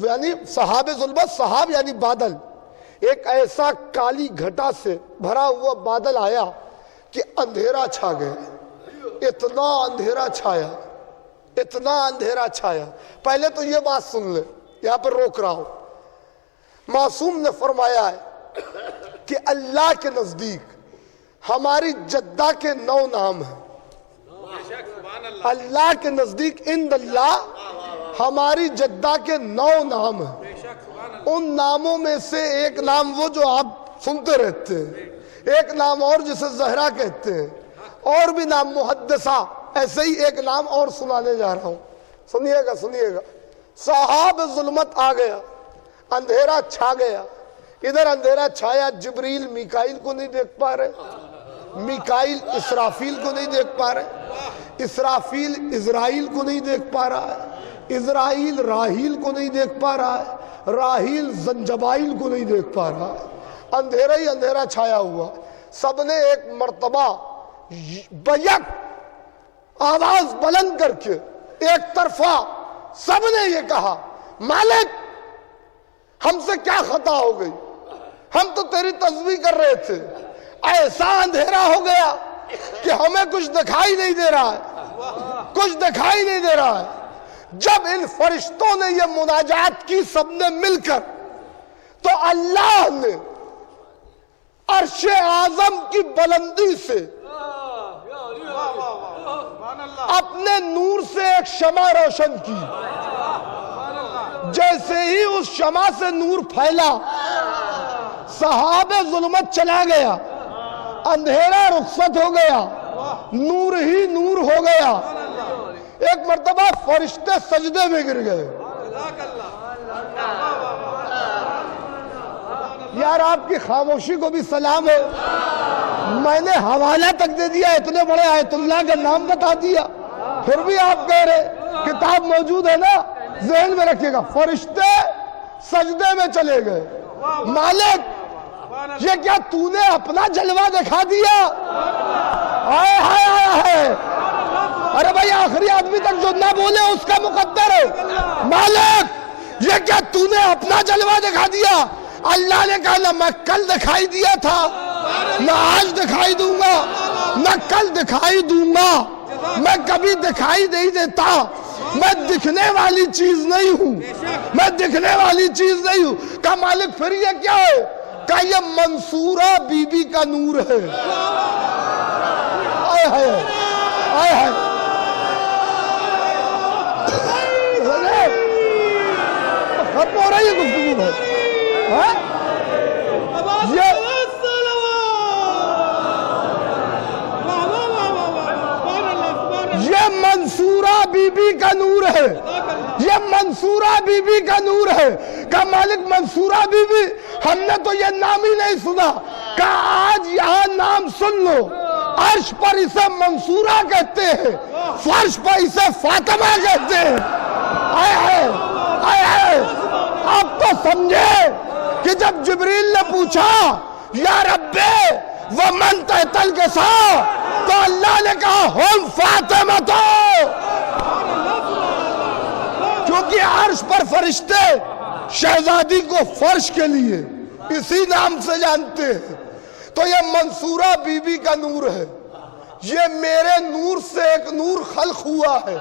یعنی سحاب ظلمت، سحاب یعنی بادل. ایک ایسا کالی گھٹا سے بھرا ہوا بادل آیا کہ اندھیرا چھا گیا. اتنا اندھیرا چھایا، اتنا اندھیرا چھایا. پہلے تو یہ بات سن لے، یہاں پر روک رہا ہوں. معصوم نے فرمایا ہے کہ اللہ کے نزدیک ہماری جدہ کے 9 نام ہیں. اللہ کے نزدیک عند اللہ ہماری جدہ کے 9 نام ہیں. ان ناموں میں سے ایک نام وہ جو آپ سنتے رہتے ہیں، ایک نام اور جسے زہرا کہتے ہیں، اور بھی نام محدثہ. ایسے ہی ایک نام اور سنانے جا رہا ہوں، سنیے گا. سحاب ظلمت آ گیا، اندھیرا چھا گیا. ادھر اندھیرا چھایا، جبریل میکائیل کو نہیں دیکھ پا رہے، میکائیل اسرافیل کو نہیں دیکھ پا رہے، اسرافیل اسرائیل کو نہیں دیکھ پا رہا ہے، اسرائیل راہیل کو نہیں دیکھ پا رہا ہے، راہیل زنجبائیل کو نہیں دیکھ پا رہا ہے. اندھیرا ہی اندھیرا چھایا ہوا. سب نے ایک مرتبہ بیک آواز بلند کر کے ایک طرفہ سب نے یہ کہا، مالک ہم سے کیا خطا ہو گئی؟ ہم تو تیری تسبیح کر رہے تھے، ایسا اندھیرا ہو گیا کہ ہمیں کچھ دکھائی نہیں دے رہا ہے، کچھ دکھائی نہیں دے رہا ہے. جب ان فرشتوں نے یہ مناجات کی سب نے مل کر، تو اللہ نے عرش اعظم کی بلندی سے اپنے نور سے ایک شمع روشن کی. جیسے ہی اس شمع سے نور پھیلا، سحاب ظلمت چلا گیا، اندھیرا رخصت ہو گیا، نور ہی نور ہو گیا. ایک مرتبہ فرشتے سجدے میں گر گئے. یار آپ کی خاموشی کو بھی سلام ہے. میں نے حوالہ تک دے دیا، اتنے بڑے آیت اللہ کا نام بتا دیا، پھر بھی آپ کہہ رہے کتاب موجود ہے نا، ذہن میں رکھیے گا. فرشتے سجدے میں چلے گئے. مالک یہ کیا تو نے اپنا جلوہ دکھا دیا؟ آئے ہائے آیا ہے. ارے بھائی آخری آدمی تک جو نہ بولے اس کا مقدر ہے. مالک یہ کیا تو نے اپنا جلوہ دکھا دیا؟ اللہ نے کہا نہ میں کل دکھائی دیا تھا، نہ آج دکھائی دوں گا، نہ کل دکھائی دوں گا. میں کبھی دکھائی نہیں دیتا. میں دکھنے والی چیز نہیں ہوں، میں دکھنے والی چیز نہیں ہوں. کہا مالک پھر یہ کیا ہے؟ کہا یہ منصورہ بی بی کا نور ہے. آئے ہائے آئے ہائے. ختم ہو رہی ہے گفتگو میں. یہ منصورہ بی بی کا نور ہے، یہ منصورہ بی بی کا نور ہے. کہا مالک منصورہ بی بی ہم نے تو یہ نام ہی نہیں سنا. کہا آج یہاں نام سن لو. عرش پر اسے منصورہ کہتے ہیں، فرش پر اسے فاطمہ کہتے ہیں. آئے آئے آئے آئے. اب تو سمجھے کہ جب جبریل نے پوچھا یا رب ومن تحت القصا، تو اللہ نے کہا ہم فاطمہ. تو کیونکہ عرش پر فرشتے شہزادی کو فرش کے لیے اسی نام سے جانتے ہیں. تو یہ منصورہ بی بی کا نور ہے. یہ میرے نور سے ایک نور خلق ہوا ہے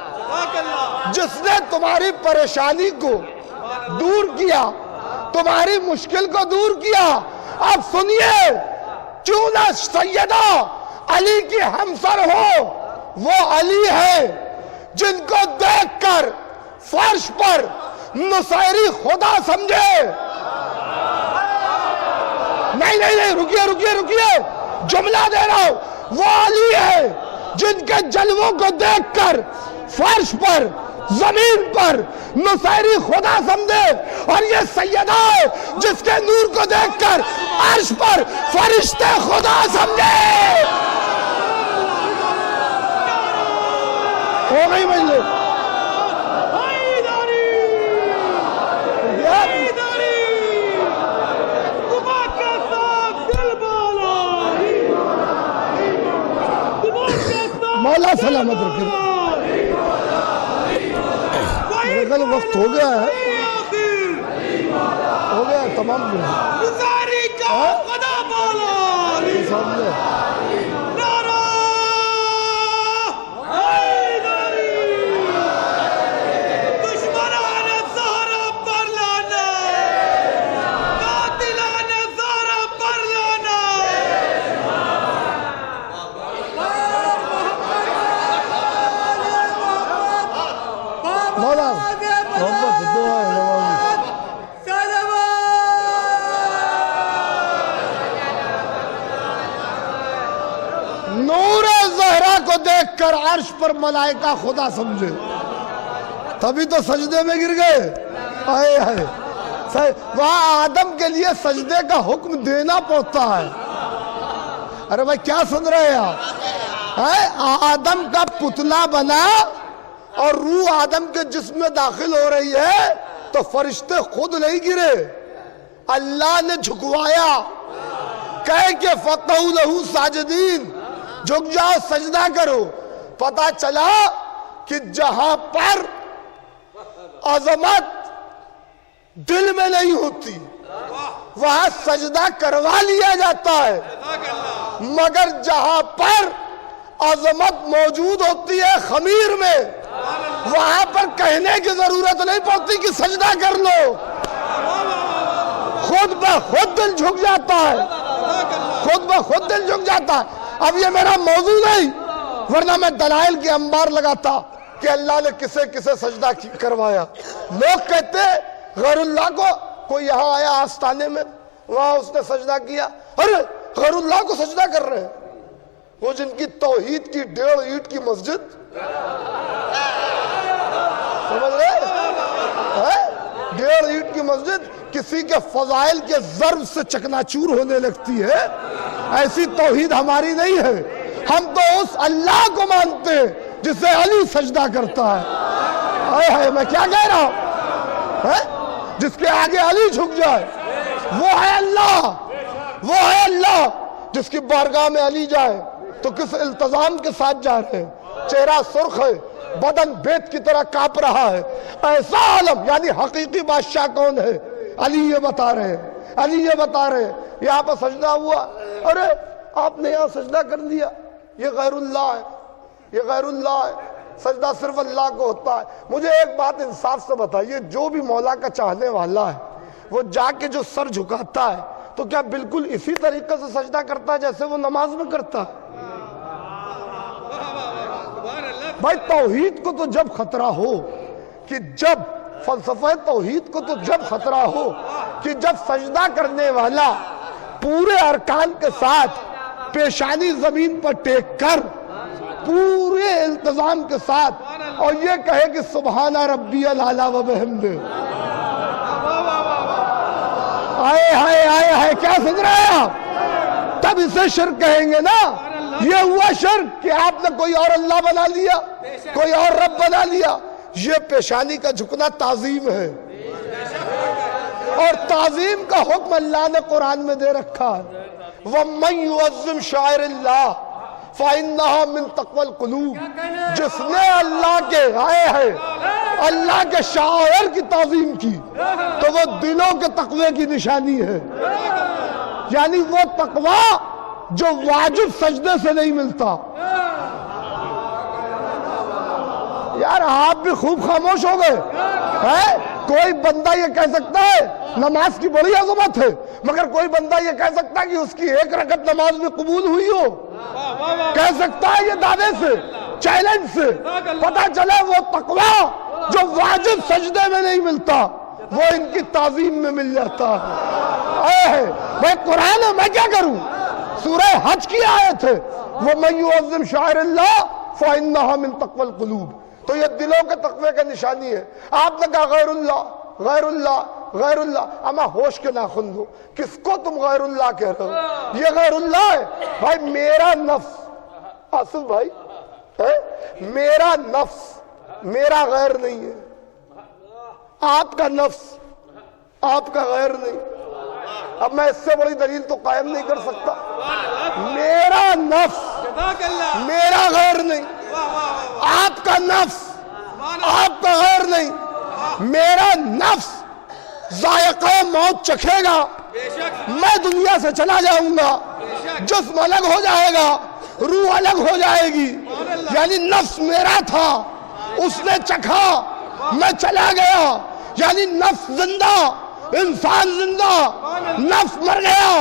جس نے تمہاری پریشانی کو دور کیا، تمہاری مشکل کو دور کیا۔ اب سنیے، کیوں نہ سیدہ علی کی ہمسر ہو، وہ علی ہے جن کو دیکھ کر فرش پر نصیری خدا سمجھے۔ نہیں، رکیے، جملہ دے رہا ہوں، وہ علی ہے جن کے جلووں کو دیکھ کر فرش پر، زمین پر نصیری خدا سمجھے، اور یہ سیدہ ہے جس کے نور کو دیکھ کر عرش پر فرشتے خدا سمجھے۔ ہو گئی مجلس؟ مولا سلامت رکھے۔ میرے خیال وقت ہو گیا ہے، ہو گیا تمام سامنے۔ مولا محبت دعا نور زہرا کو دیکھ کر عرش پر ملائکہ خدا سمجھے، تبھی تو سجدے میں گر گئے۔ آئے ہائے، وہاں آدم کے لیے سجدے کا حکم دینا پڑتا ہے۔ ارے بھائی کیا سن رہے ہیں آپ؟ آدم کا پتلا بنا اور روح آدم کے جسم میں داخل ہو رہی ہے تو فرشتے خود نہیں گرے، اللہ نے جھکوایا، کہے کہ فَقَعُوا لَهُ سَاجِدِينَ، جھک جاؤ سجدہ کرو۔ پتا چلا کہ جہاں پر عظمت دل میں نہیں ہوتی وہاں سجدہ کروا لیا جاتا ہے، مگر جہاں پر عظمت موجود ہوتی ہے خمیر میں، وہاں پر کہنے کی ضرورت نہیں پڑتی کہ سجدہ کر لو، خود بخود دل جھک جاتا ہے، خود بخود دل جھک جاتا ہے۔ اب یہ میرا موضوع نہیں، ورنہ میں دلائل کے انبار لگاتا کہ اللہ نے کسے کسے سجدہ کروایا۔ لوگ کہتے غیر اللہ کو، کوئی یہاں آیا آستانے میں، وہاں اس نے سجدہ کیا، ارے غیر اللہ کو سجدہ کر رہے ہیں، وہ جن کی توحید کی 1.5 اینٹ کی مسجد، سمجھ رہے ہیں؟ 1.5 اینٹ کی مسجد کسی کے فضائل کے ضرب سے چکناچور ہونے لگتی ہے، ایسی توحید ہماری نہیں ہے۔ ہم تو اس اللہ کو مانتے ہیں جسے علی سجدہ کرتا ہے۔ میں کیا کہہ رہا ہوں؟ جس کے آگے علی جھک جائے وہ ہے اللہ، وہ ہے اللہ۔ جس کی بارگاہ میں علی جائے تو کس التزام کے ساتھ جا رہے ہیں، چہرہ سرخ ہے، بدن بیت کی طرح کانپ رہا ہے، ایسا عالم، یعنی حقیقی بادشاہ کون ہے؟ علی یہ بتا رہے ہیں، علی یہ بتا رہے ہیں۔ یہاں پر سجدہ ہوا، ارے آپ نے یہاں سجدہ کر دیا، یہ غیر اللہ ہے، یہ غیر اللہ ہے، سجدہ صرف اللہ کو ہوتا ہے۔ مجھے ایک بات انصاف سے بتائیے، جو بھی مولا کا چاہنے والا ہے وہ جا کے جو سر جھکاتا ہے تو کیا بالکل اسی طریقے سے سجدہ کرتا ہے جیسے وہ نماز میں کرتا ہے؟ بھائی توحید کو تو جب خطرہ ہو کہ جب فلسفہ توحید کو تو جب خطرہ ہو کہ جب سجدہ کرنے والا پورے ارکان کے ساتھ پیشانی زمین پر ٹیک کر پورے التزام کے ساتھ اور یہ کہے کہ سبحان ربی الاعلی و بحمدہ، آئے کیا سن رہے ہیں آپ؟ تب اسے شرک کہیں گے نا۔ یہ ہوا شرک کہ آپ نے کوئی اور اللہ بنا لیا، کوئی اور رب بنا لیا۔ یہ پیشانی کا جھکنا تعظیم ہے، اور تعظیم کا حکم اللہ نے قرآن میں دے رکھا ہے۔ وَمَن يُعَظِّمْ شَعَائِرَ اللَّهِ فَإِنَّهَا مِن تَقْوَى الْقُلُوبِ، جس نے اللہ کے شعائر کی تعظیم کی تو وہ دلوں کے تقوی کی نشانی ہے، یعنی وہ تقوی جو واجب سجدے سے نہیں ملتا، یار آپ بھی خوب خاموش ہو گئے ہیں؟ کوئی بندہ یہ کہہ سکتا ہے نماز کی بڑی عظمت ہے، مگر کوئی بندہ یہ کہہ سکتا ہے کہ اس کی ایک رکعت نماز میں قبول ہوئی ہو؟ کہہ سکتا ہے یہ دعوے سے، چیلنج سے؟ پتہ چلے وہ تقویٰ جو واجب سجدے میں نہیں ملتا وہ ان کی تعظیم میں مل جاتا ہے۔ بھائی قرآن ہے، میں کیا کروں؟ سورہ حج کی آیت ہے، وَمَن يُعَظِّمْ شَعَائِرَ اللَّهِ فَإِنَّهَا مِن تَقْوَى الْقُلُوبِ، تو یہ دلوں کے تقوی کا نشانی ہے۔ آپ نے کہا غیر اللہ غیر اللہ غیر اللہ، اما ہوش کے ناخن دو، کس کو تم غیر اللہ کہہ رہے ہو؟ یہ غیر اللہ ہے بھائی، میرا نفس، آصف بھائی میرا نفس میرا غیر نہیں ہے، آپ کا نفس آپ کا غیر نہیں۔ اب میں اس سے بڑی دلیل تو قائم نہیں کر سکتا۔ میرا نفس میرا غیر نہیں، آپ کا نفس آپ کا غیر نہیں۔ میرا نفس ذائقہ موت چکھے گا، میں دنیا سے چلا جاؤں گا، جسم الگ ہو جائے گا، روح الگ ہو جائے گی، یعنی نفس میرا تھا، اس نے چکھا، میں چلا گیا، یعنی نفس زندہ، انسان زندہ، نفس مر گیا،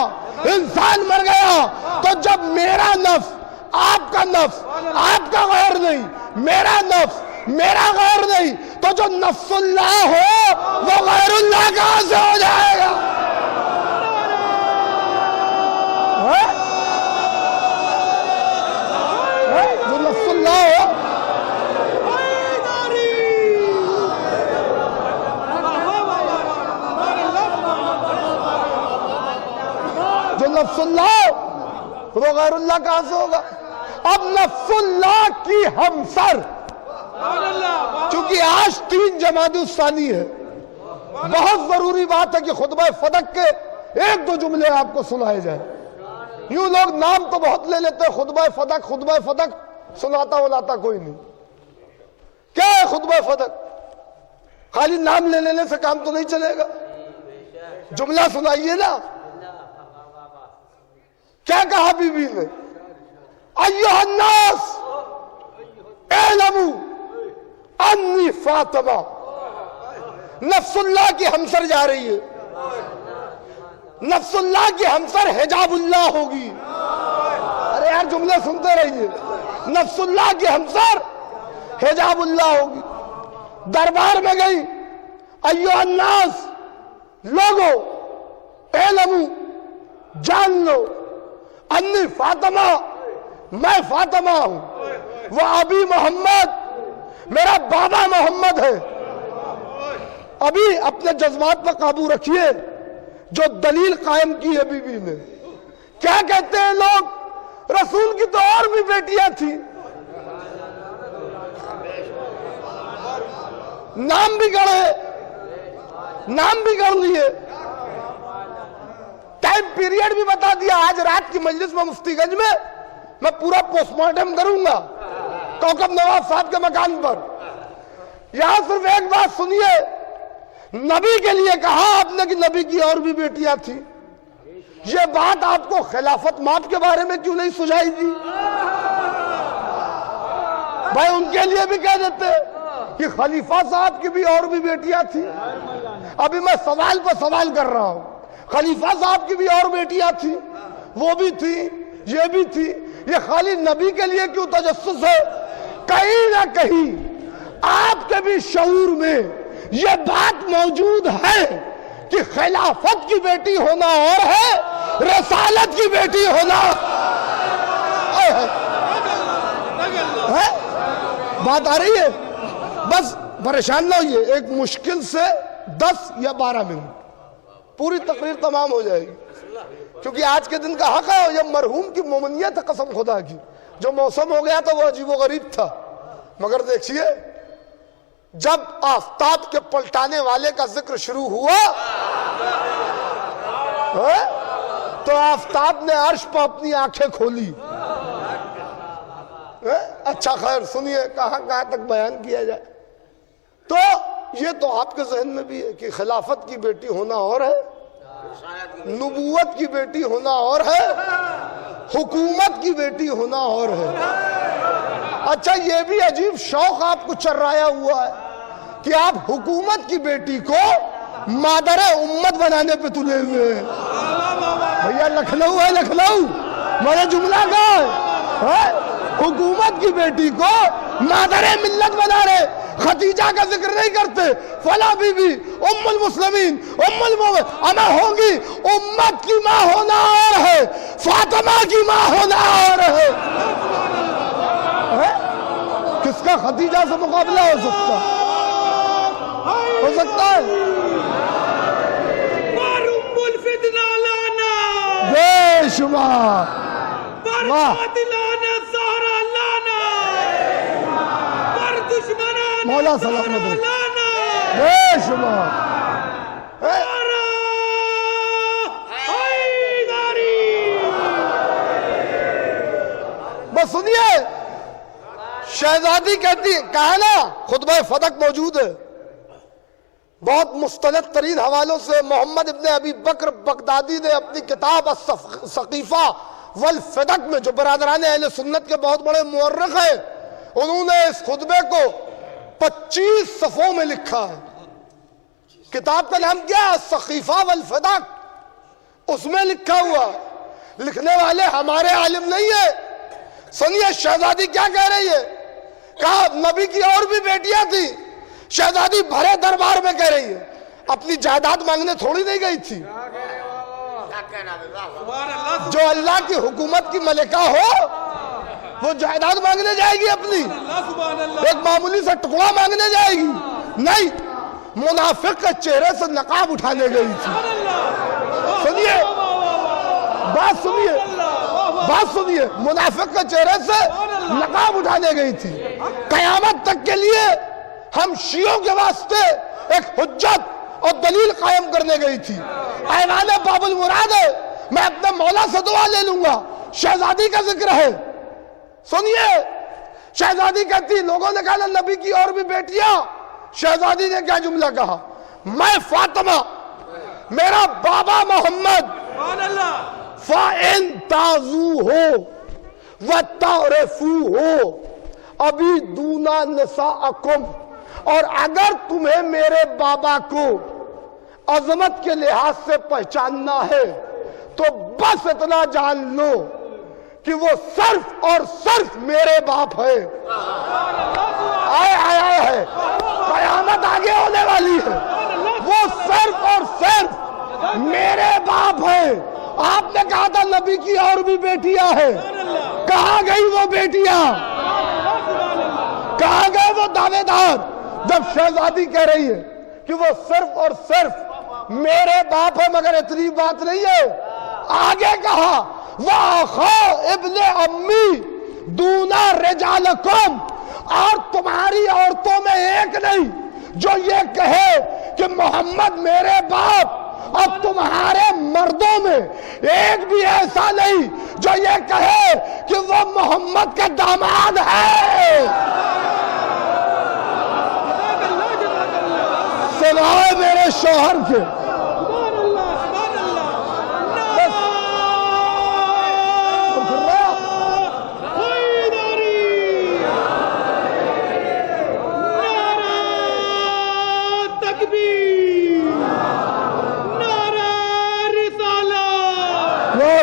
انسان مر گیا۔ تو جب میرا نفس آپ کا نفس آپ کا غیر نہیں، میرا نفس میرا غیر نہیں، تو جو نفس اللہ ہو وہ غیر اللہ کہاں سے ہو جائے گا؟ جو نفس اللہ ہو، جو نفس اللہ وہ غیر اللہ کہاں سے ہوگا؟ اب نفس اللہ کی ہمسر، چونکہ آج 3 جمادی الثانی ہے، بہت ضروری بات ہے کہ خطبہ فدق کے 1-2 جملے آپ کو سنائے جائیں۔ یوں لوگ نام تو بہت لے لیتے ہیں، خطبہ فدق سناتا ولاتا کوئی نہیں۔ کیا ہے خطبہ فدق؟ خالی نام لے لینے سے کام تو نہیں چلے گا، جملہ سنائیے نا۔ کیا کہا بی بی نے؟ ایھا الناس اعلموا انی فاطمہ، نفس اللہ کی ہمسر جا رہی ہے، نفس اللہ کی ہمسر حجاب اللہ ہوگی۔ ارے یار جملے سنتے رہیے، نفس اللہ کی ہمسر حجاب اللہ ہوگی۔ دربار میں گئی، ایھا الناس، لوگو، اعلموا، جان لو، انی فاطمہ، میں فاطمہ ہوں، وہ ابی محمد، میرا بابا محمد ہے۔ ابھی اپنے جذبات پر قابو رکھیے، جو دلیل قائم کی ہے بی بی نے۔ کیا کہتے ہیں لوگ؟ رسول کی تو اور بھی بیٹیاں تھیں، نام بھی گڑھے، نام بھی گڑھ لیے، ٹائم پیریڈ بھی بتا دیا۔ آج رات کی مجلس میں مفتی گنج میں پورا پوسٹ مارٹم کروں گا کوکب نواز صاحب کے مکان پر۔ یہاں صرف ایک بات سنیے، نبی کے لیے کہا آپ نے کہ نبی کی اور بھی بیٹیاں تھیں، یہ بات آپ کو خلافت ماپ کے بارے میں کیوں نہیں سجائی دی؟ بھائی ان کے لیے بھی کہہ دیتے کہ خلیفہ صاحب کی بھی اور بھی بیٹیاں تھیں۔ ابھی میں سوال پر سوال کر رہا ہوں، خلیفہ صاحب کی بھی اور بیٹیاں تھیں، وہ بھی تھی، یہ بھی تھی، یہ خالی نبی کے لیے کیوں تجسس ہے؟ کہیں نہ کہیں آپ کے بھی شعور میں یہ بات موجود ہے کہ خلافت کی بیٹی ہونا اور ہے، رسالت کی بیٹی ہونا ہے۔ بات آ رہی ہے؟ بس پریشان نہ ہوئیے، ایک مشکل سے 10 یا 12 منٹ پوری تقریر تمام ہو جائے گی، کیونکہ آج کے دن کا حق ہے، یہ مرحوم کی مومنیت ہے قسم خدا کی۔ جو موسم ہو گیا تو وہ عجیب و غریب تھا، مگر دیکھیے جب آفتاب کے پلٹانے والے کا ذکر شروع ہوا تو آفتاب نے عرش پر اپنی آنکھیں کھولی۔ اچھا خیر سنیے کہاں تک بیان کیا جائے۔ تو یہ تو آپ کے ذہن میں بھی ہے کہ خلافت کی بیٹی ہونا اور ہے، نبوت کی بیٹی ہونا اور ہے، حکومت کی بیٹی ہونا اور ہے۔ اچھا یہ بھی عجیب شوق آپ کو چرایا ہوا ہے کہ آپ حکومت کی بیٹی کو مادر امت بنانے پہ تلے ہوئے ہیں. بھیا لکھنؤ ہے لکھنؤ، میرا جملہ کہا ہے حکومت کی بیٹی کو مادر ملت بنا رہے. خدیجہ کا ذکر نہیں کرتے، فلاں بی بی ام المسلمین ام المومن اما ہوگی. امت کی ماں ہونا اور ہے، فاطمہ کی ماں ہونا اور ہے. کس کا خدیجہ سے مقابلہ ہو سکتا ہے؟ پر ام الفتنہ لانا، بے شمار. پر واہ. قاتلان زہرا لانا، پر دشمنان مولا زہرا سلامت رکھ. لانا. بے شمار. نعرہ حیدری. بس سنیے، شہزادی کہتی ہے، کہا نا خطبہ فتق موجود ہے، بہت مستند ترین حوالوں سے. محمد ابن ابی بکر بغدادی نے اپنی کتاب السقیفہ والفتق میں، جو برادران اہل سنت کے بہت بڑے مورخ ہیں، انہوں نے اس خطبے کو 25 صفحوں میں لکھا ہے. کتاب کا نام کیا ہے؟ السقیفہ والفتق. اس میں لکھا ہوا، لکھنے والے ہمارے عالم نہیں ہے. سنیے شہزادی کیا کہہ رہی ہے. کہا نبی کی اور بھی بیٹیاں تھی. شہزادی بھرے دربار میں کہہ رہی ہے، اپنی جائیداد مانگنے تھوڑی نہیں گئی تھی. جو اللہ کی حکومت کی ملکہ ہو وہ جائیداد مانگنے جائے گی اپنی؟ ایک معمولی سا ٹکڑا مانگنے جائے گی؟ نہیں، منافق کے چہرے سے نقاب اٹھانے گئی تھی. سنیے بات، سنیے بات، سنیے. منافق کے چہرے سے نقاب اٹھانے گئی تھی. قیامت تک کے لیے ہم شیعوں کے واسطے ایک حجت اور دلیل قائم کرنے گئی تھی. ایوان باب المراد ہے، میں اپنے مولا سے دعا لے لوں گا. شہزادی کا ذکر ہے. سنیے شہزادی کہتی، لوگوں نے کہا نبی کی اور بھی بیٹیاں. شہزادی نے کیا جملہ کہا؟ میں فاطمہ، میرا بابا محمد، فَإِن تَعْزُوهُ وَتَعْرِفُوهُ ابھی دونا نساءکم، اور اگر تمہیں میرے بابا کو عظمت کے لحاظ سے پہچاننا ہے تو بس اتنا جان لو کہ وہ صرف اور صرف میرے باپ ہے. آئے ہے، قیامت آگے ہونے والی ہے. وہ صرف اور صرف میرے باپ ہے. آپ نے کہا تھا نبی کی اور بھی بیٹیاں ہیں، کہاں گئی وہ بیٹیاں؟ کہاں گئے وہ دعوے دار؟ جب شہزادی کہہ رہی ہے کہ وہ صرف اور صرف میرے باپ ہے، مگر اتنی بات نہیں ہے. آگے کہا وَأَخَا ابن امی دونا رجالکم، اور تمہاری عورتوں میں ایک نہیں جو یہ کہے کہ محمد میرے باپ، اور تمہارے مردوں میں ایک بھی ایسا نہیں جو یہ کہے کہ وہ محمد کا داماد ہے، سوائے میرے شوہر کے.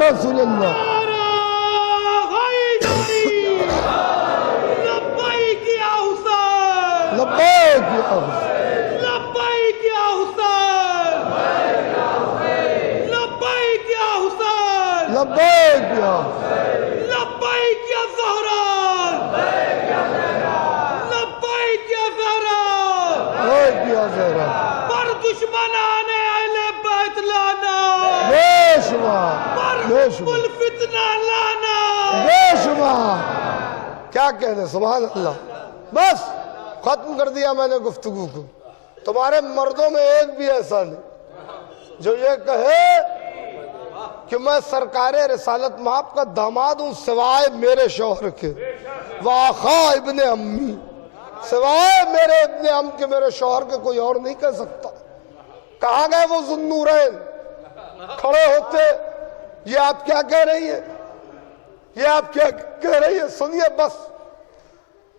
رسول اللہ لبیک یا حسین، لبیک یا حسین، لبیک یا حسین، لبیک یا حسین، لبیک یا حسین، لبیک یا زہرا، لبیک یا زہرا، لبیک یا زہرا. پر دشمنان اہل بیت لانا، بے شمار، بے شمار، الفتنہ لانا. بے شمار. کیا کہنے، سبحان اللہ. بس ختم کر دیا میں نے گفتگو کو. تمہارے مردوں میں ایک بھی ایسا نہیں جو یہ کہے کہ میں سرکار رسالت مآب کا داماد ہوں سوائے میرے شوہر کے. وَأَخَا ابن امی، سوائے میرے ابن ام کے میرے شوہر کے کوئی اور نہیں کہہ سکتا. کہاں گئے وہ ذوالنورین؟ کھڑے ہوتے. یہ آپ کیا کہہ رہی ہے؟ یہ آپ کیا کہہ رہی ہے؟ سنیے بس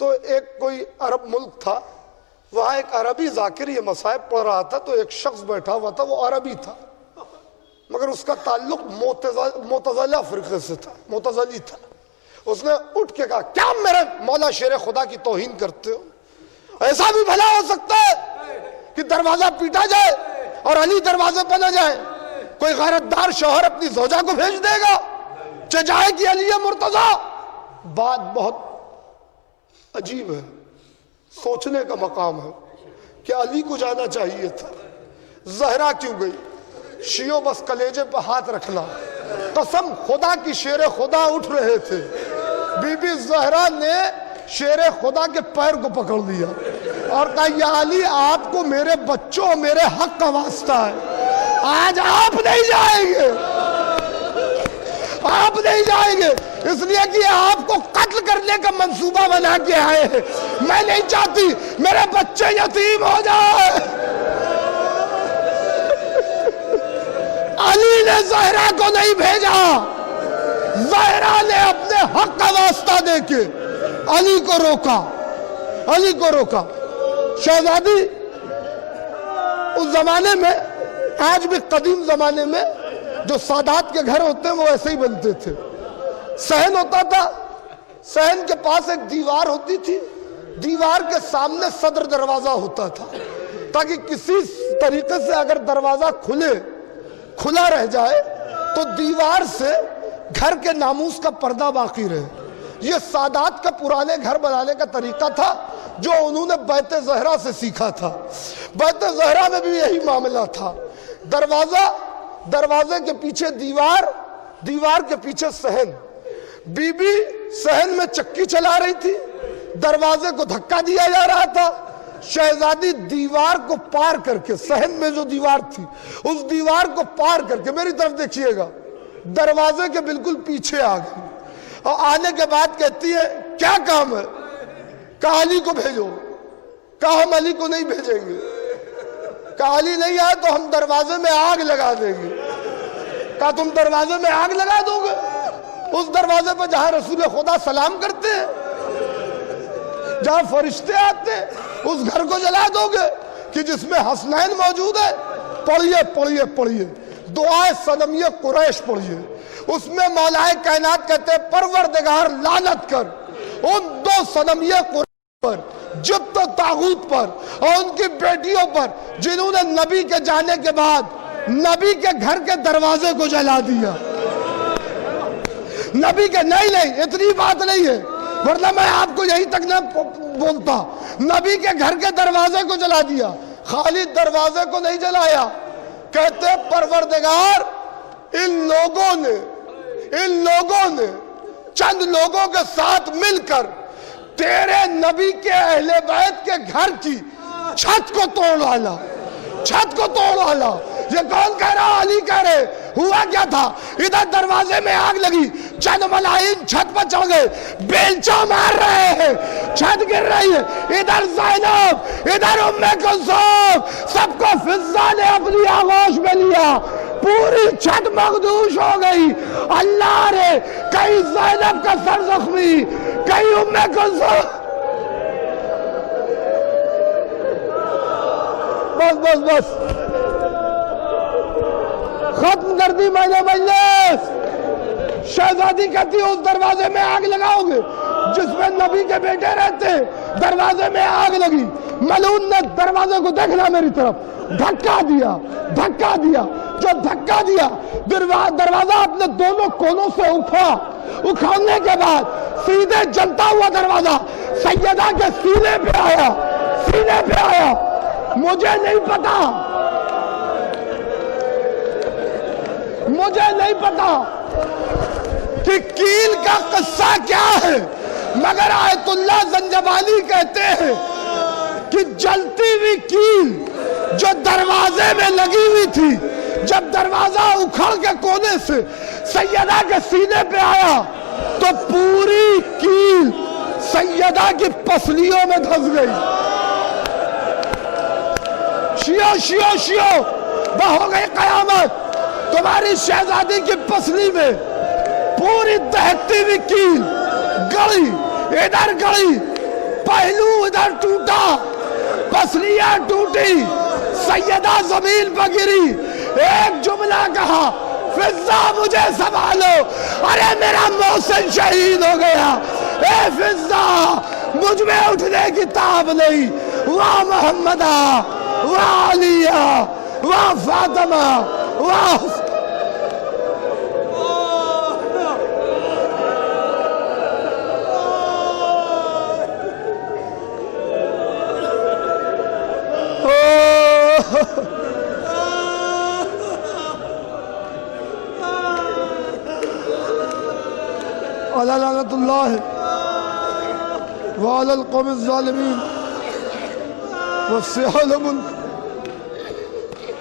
تو ایک کوئی عرب ملک تھا، وہاں ایک عربی ذاکر یہ مصائب پڑھ رہا تھا، تو ایک شخص بیٹھا ہوا تھا، وہ عربی تھا مگر اس کا تعلق معتزلہ فرقے سے تھا، معتزلی تھا۔ اس نے اٹھ کے کہا کیا میرے مولا شیر خدا کی توہین کرتے ہو؟ ایسا بھی بھلا ہو سکتا ہے کہ دروازہ پیٹا جائے اور علی دروازے پہ نہ جائے؟ کوئی غیرتدار شوہر اپنی زوجہ کو بھیج دے گا چاہے کہ علی مرتضیٰ؟ بات بہت عجیب ہے، سوچنے کا مقام ہے کہ علی کو جانا چاہیے تھا، زہرا کیوں گئی؟ شیعوں بس کلیجے پہ ہاتھ رکھنا، قسم خدا کی شیر خدا اٹھ رہے تھے، بی بی زہرا نے شیر خدا کے پیر کو پکڑ لیا اور کہا یا علی آپ کو میرے بچوں میرے حق کا واسطہ ہے، آج آپ نہیں جائیں گے، آپ نہیں جائیں گے، اس لیے کہ آپ کو قتل کرنے کا منصوبہ بنا کے آئے ہیں، میں نہیں چاہتی میرے بچے یتیم ہو جائے۔ علی نے زہرا کو نہیں بھیجا، زہرا نے اپنے حق کا واسطہ دے کے علی کو روکا، علی کو روکا۔ شہزادی اس زمانے میں، آج بھی قدیم زمانے میں جو سادات کے گھر ہوتے ہیں وہ ایسے ہی بنتے تھے، صحن ہوتا تھا، صحن کے پاس ایک دیوار ہوتی تھی، دیوار کے سامنے صدر دروازہ ہوتا تھا تاکہ کسی طریقے سے اگر دروازہ کھلا رہ جائے تو دیوار سے گھر کے ناموس کا پردہ باقی رہے۔ یہ سادات کا پرانے گھر بنانے کا طریقہ تھا جو انہوں نے بیت زہرا سے سیکھا تھا۔ بیت زہرا میں بھی یہی معاملہ تھا، دروازے کے پیچھے دیوار کے پیچھے صحن، بی بی صحن میں چکی چلا رہی تھی، دروازے کو دھکا دیا جا رہا تھا، شہزادی دیوار کو پار کر کے، صحن میں جو دیوار تھی اس دیوار کو پار کر کے، میری طرف دیکھیے گا، دروازے کے بالکل پیچھے آ گئی اور آنے کے بعد کہتی ہے کیا کام ہے؟ کہا علی کو بھیجو، کہا ہم علی کو نہیں بھیجیں گے، کہا علی نہیں آئے تو ہم دروازے میں آگ لگا دیں گے، کہا تم دروازے میں آگ لگا دو گے؟ اس دروازے پر جہاں رسول خدا سلام کرتے ہیں، جہاں فرشتے آتے ہیں، اس گھر کو جلا دو گے کہ جس میں حسنین موجود ہے؟ پڑھیے دعائے صنمیہ قریش پڑھیے، اس میں مولا کائنات کہتے ہیں پروردگار لعنت کر ان دو صنمیہ قریش پر، جبت و طاغوت پر اور ان کی بیٹیوں پر جنہوں نے نبی کے جانے کے بعد نبی کے گھر کے دروازے کو جلا دیا۔ نبی کے نہیں اتنی بات نہیں ہے ورنہ میں آپ کو یہی تک نہ بولتا، نبی کے گھر کے دروازے کو جلا دیا، خالی دروازے کو نہیں جلایا، کہتے پروردگار ان لوگوں نے چند لوگوں کے ساتھ مل کر تیرے نبی کے اہل بیت کے گھر کی چھت کو توڑ ڈالا، یہ کون کہہ رہا؟ علی کہہ رہے۔ ہوا کیا تھا؟ ادھر دروازے میں آگ لگی، چند ملائن چھت پر چڑھ گئے، بیلچا مار رہے ہیں، چھت گر رہی ہے، ادھر زینب، ادھر ام کلثوم، سب کو فضہ نے اپنی آغوش میں لیا، پوری چھت مخدوش ہو گئی۔ اللہ نے کہیں زینب کا سر زخمی، کہیں ام کلثوم، بس ختم کر دی میں نے مجلس۔ شہزادی کہتی اس دروازے میں آگ لگاؤ گے جس میں نبی کے بیٹے رہتے ہیں، دروازے میں آگ لگی، ملعون نے دروازے کو دیکھنا میری طرف، دھکا دیا، جو دھکا دیا دروازہ اپنے دونوں کونوں سے اکھاڑنے کے بعد سیدھے جلتا ہوا دروازہ سیدہ کے سینے پہ آیا۔ مجھے نہیں پتا کہ کیل کا قصہ کیا ہے، مگر آیت اللہ زنجبالی کہتے ہیں کہ جلتی ہوئی کیل جو دروازے میں لگی ہوئی تھی، جب دروازہ اکھڑ کے کونے سے سیدہ کے سینے پہ آیا تو پوری کیل سیدہ کی پسلیوں میں دھس گئی۔ شیعو وہ ہو گئی قیامت، تمہاری شہزادی کی پسلی میں پوری دہتی ہوئی کیل گڑی، ادھر گڑی، پہلو ادھر ٹوٹا، پسلیاں ٹوٹی، سیدہ زمین پر گری، ایک جملہ کہا، فضہ مجھے سنبھالو، ارے میرا محسن شہید ہو گیا، اے فضہ مجھ میں اٹھنے کی تاب نہیں، واہ محمدہ، واہ علیہ، واہ فاطمہ، واہ علی لعنت اللہ وعلی القوم الظالمین والسلام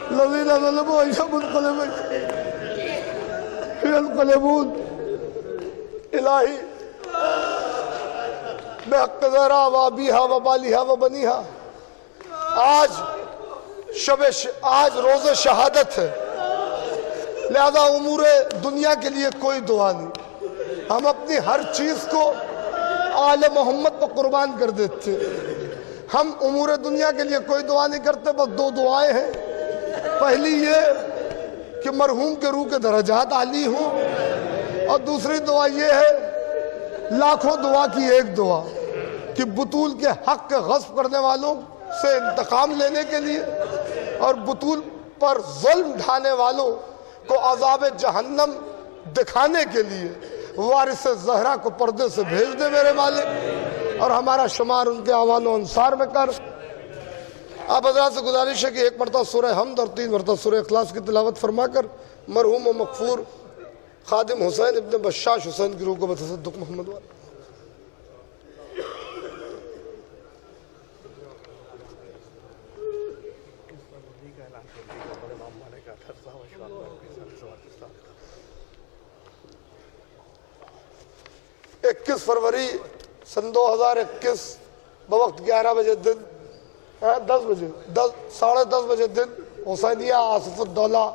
الذین ظلموا ينقلبون الہی بحق ذرا وابیہا وبالیہا وبنیہا. آج روز شہادت ہے، لہذا امور دنیا کے لیے کوئی دعا نہیں. ہم اپنی ہر چیز کو آل محمد پر قربان کر دیتے. ہم امور دنیا کے لیے کوئی دعا نہیں کرتے، بس دو دعائیں ہیں. پہلی یہ کہ مرحوم کے روح کے درجات عالی ہوں، اور دوسری دعا یہ ہے، لاکھوں دعا کی ایک دعا، کہ بطول کے حق کے غصب کرنے والوں سے انتقام لینے کے لیے اور بطول پر ظلم ڈھانے والوں کو عذاب جہنم دکھانے کے لیے وارث زہرا کو پردے سے بھیج دے میرے مالک، اور ہمارا شمار ان کے اعوان و انصار میں کر. آپ حضرات سے گزارش ہے کہ ایک مرتبہ سورہ حمد اور 3 مرتبہ سورہ اخلاص کی تلاوت فرما کر مرحوم و مغفور خادم حسین ابن بشاش حسین کی روح کو بتصدق محمد والا. اکیس فروری سن 2021 بوقت 11 بجے دن 10:30 بجے دن حسینیہ آصف الدولہ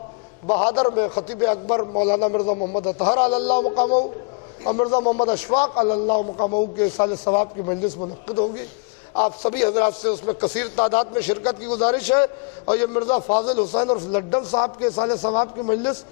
بہادر میں خطیب اکبر مولانا مرزا محمد اطہر علی اللہ مقامہ اور مرزا محمد اشفاق علی اللہ مقامہ کے سال ثواب کی مجلس منعقد ہوگی. آپ سبھی حضرات سے اس میں کثیر تعداد میں شرکت کی گزارش ہے، اور یہ مرزا فاضل حسین اور لڈن صاحب کے سال ثواب کی مجلس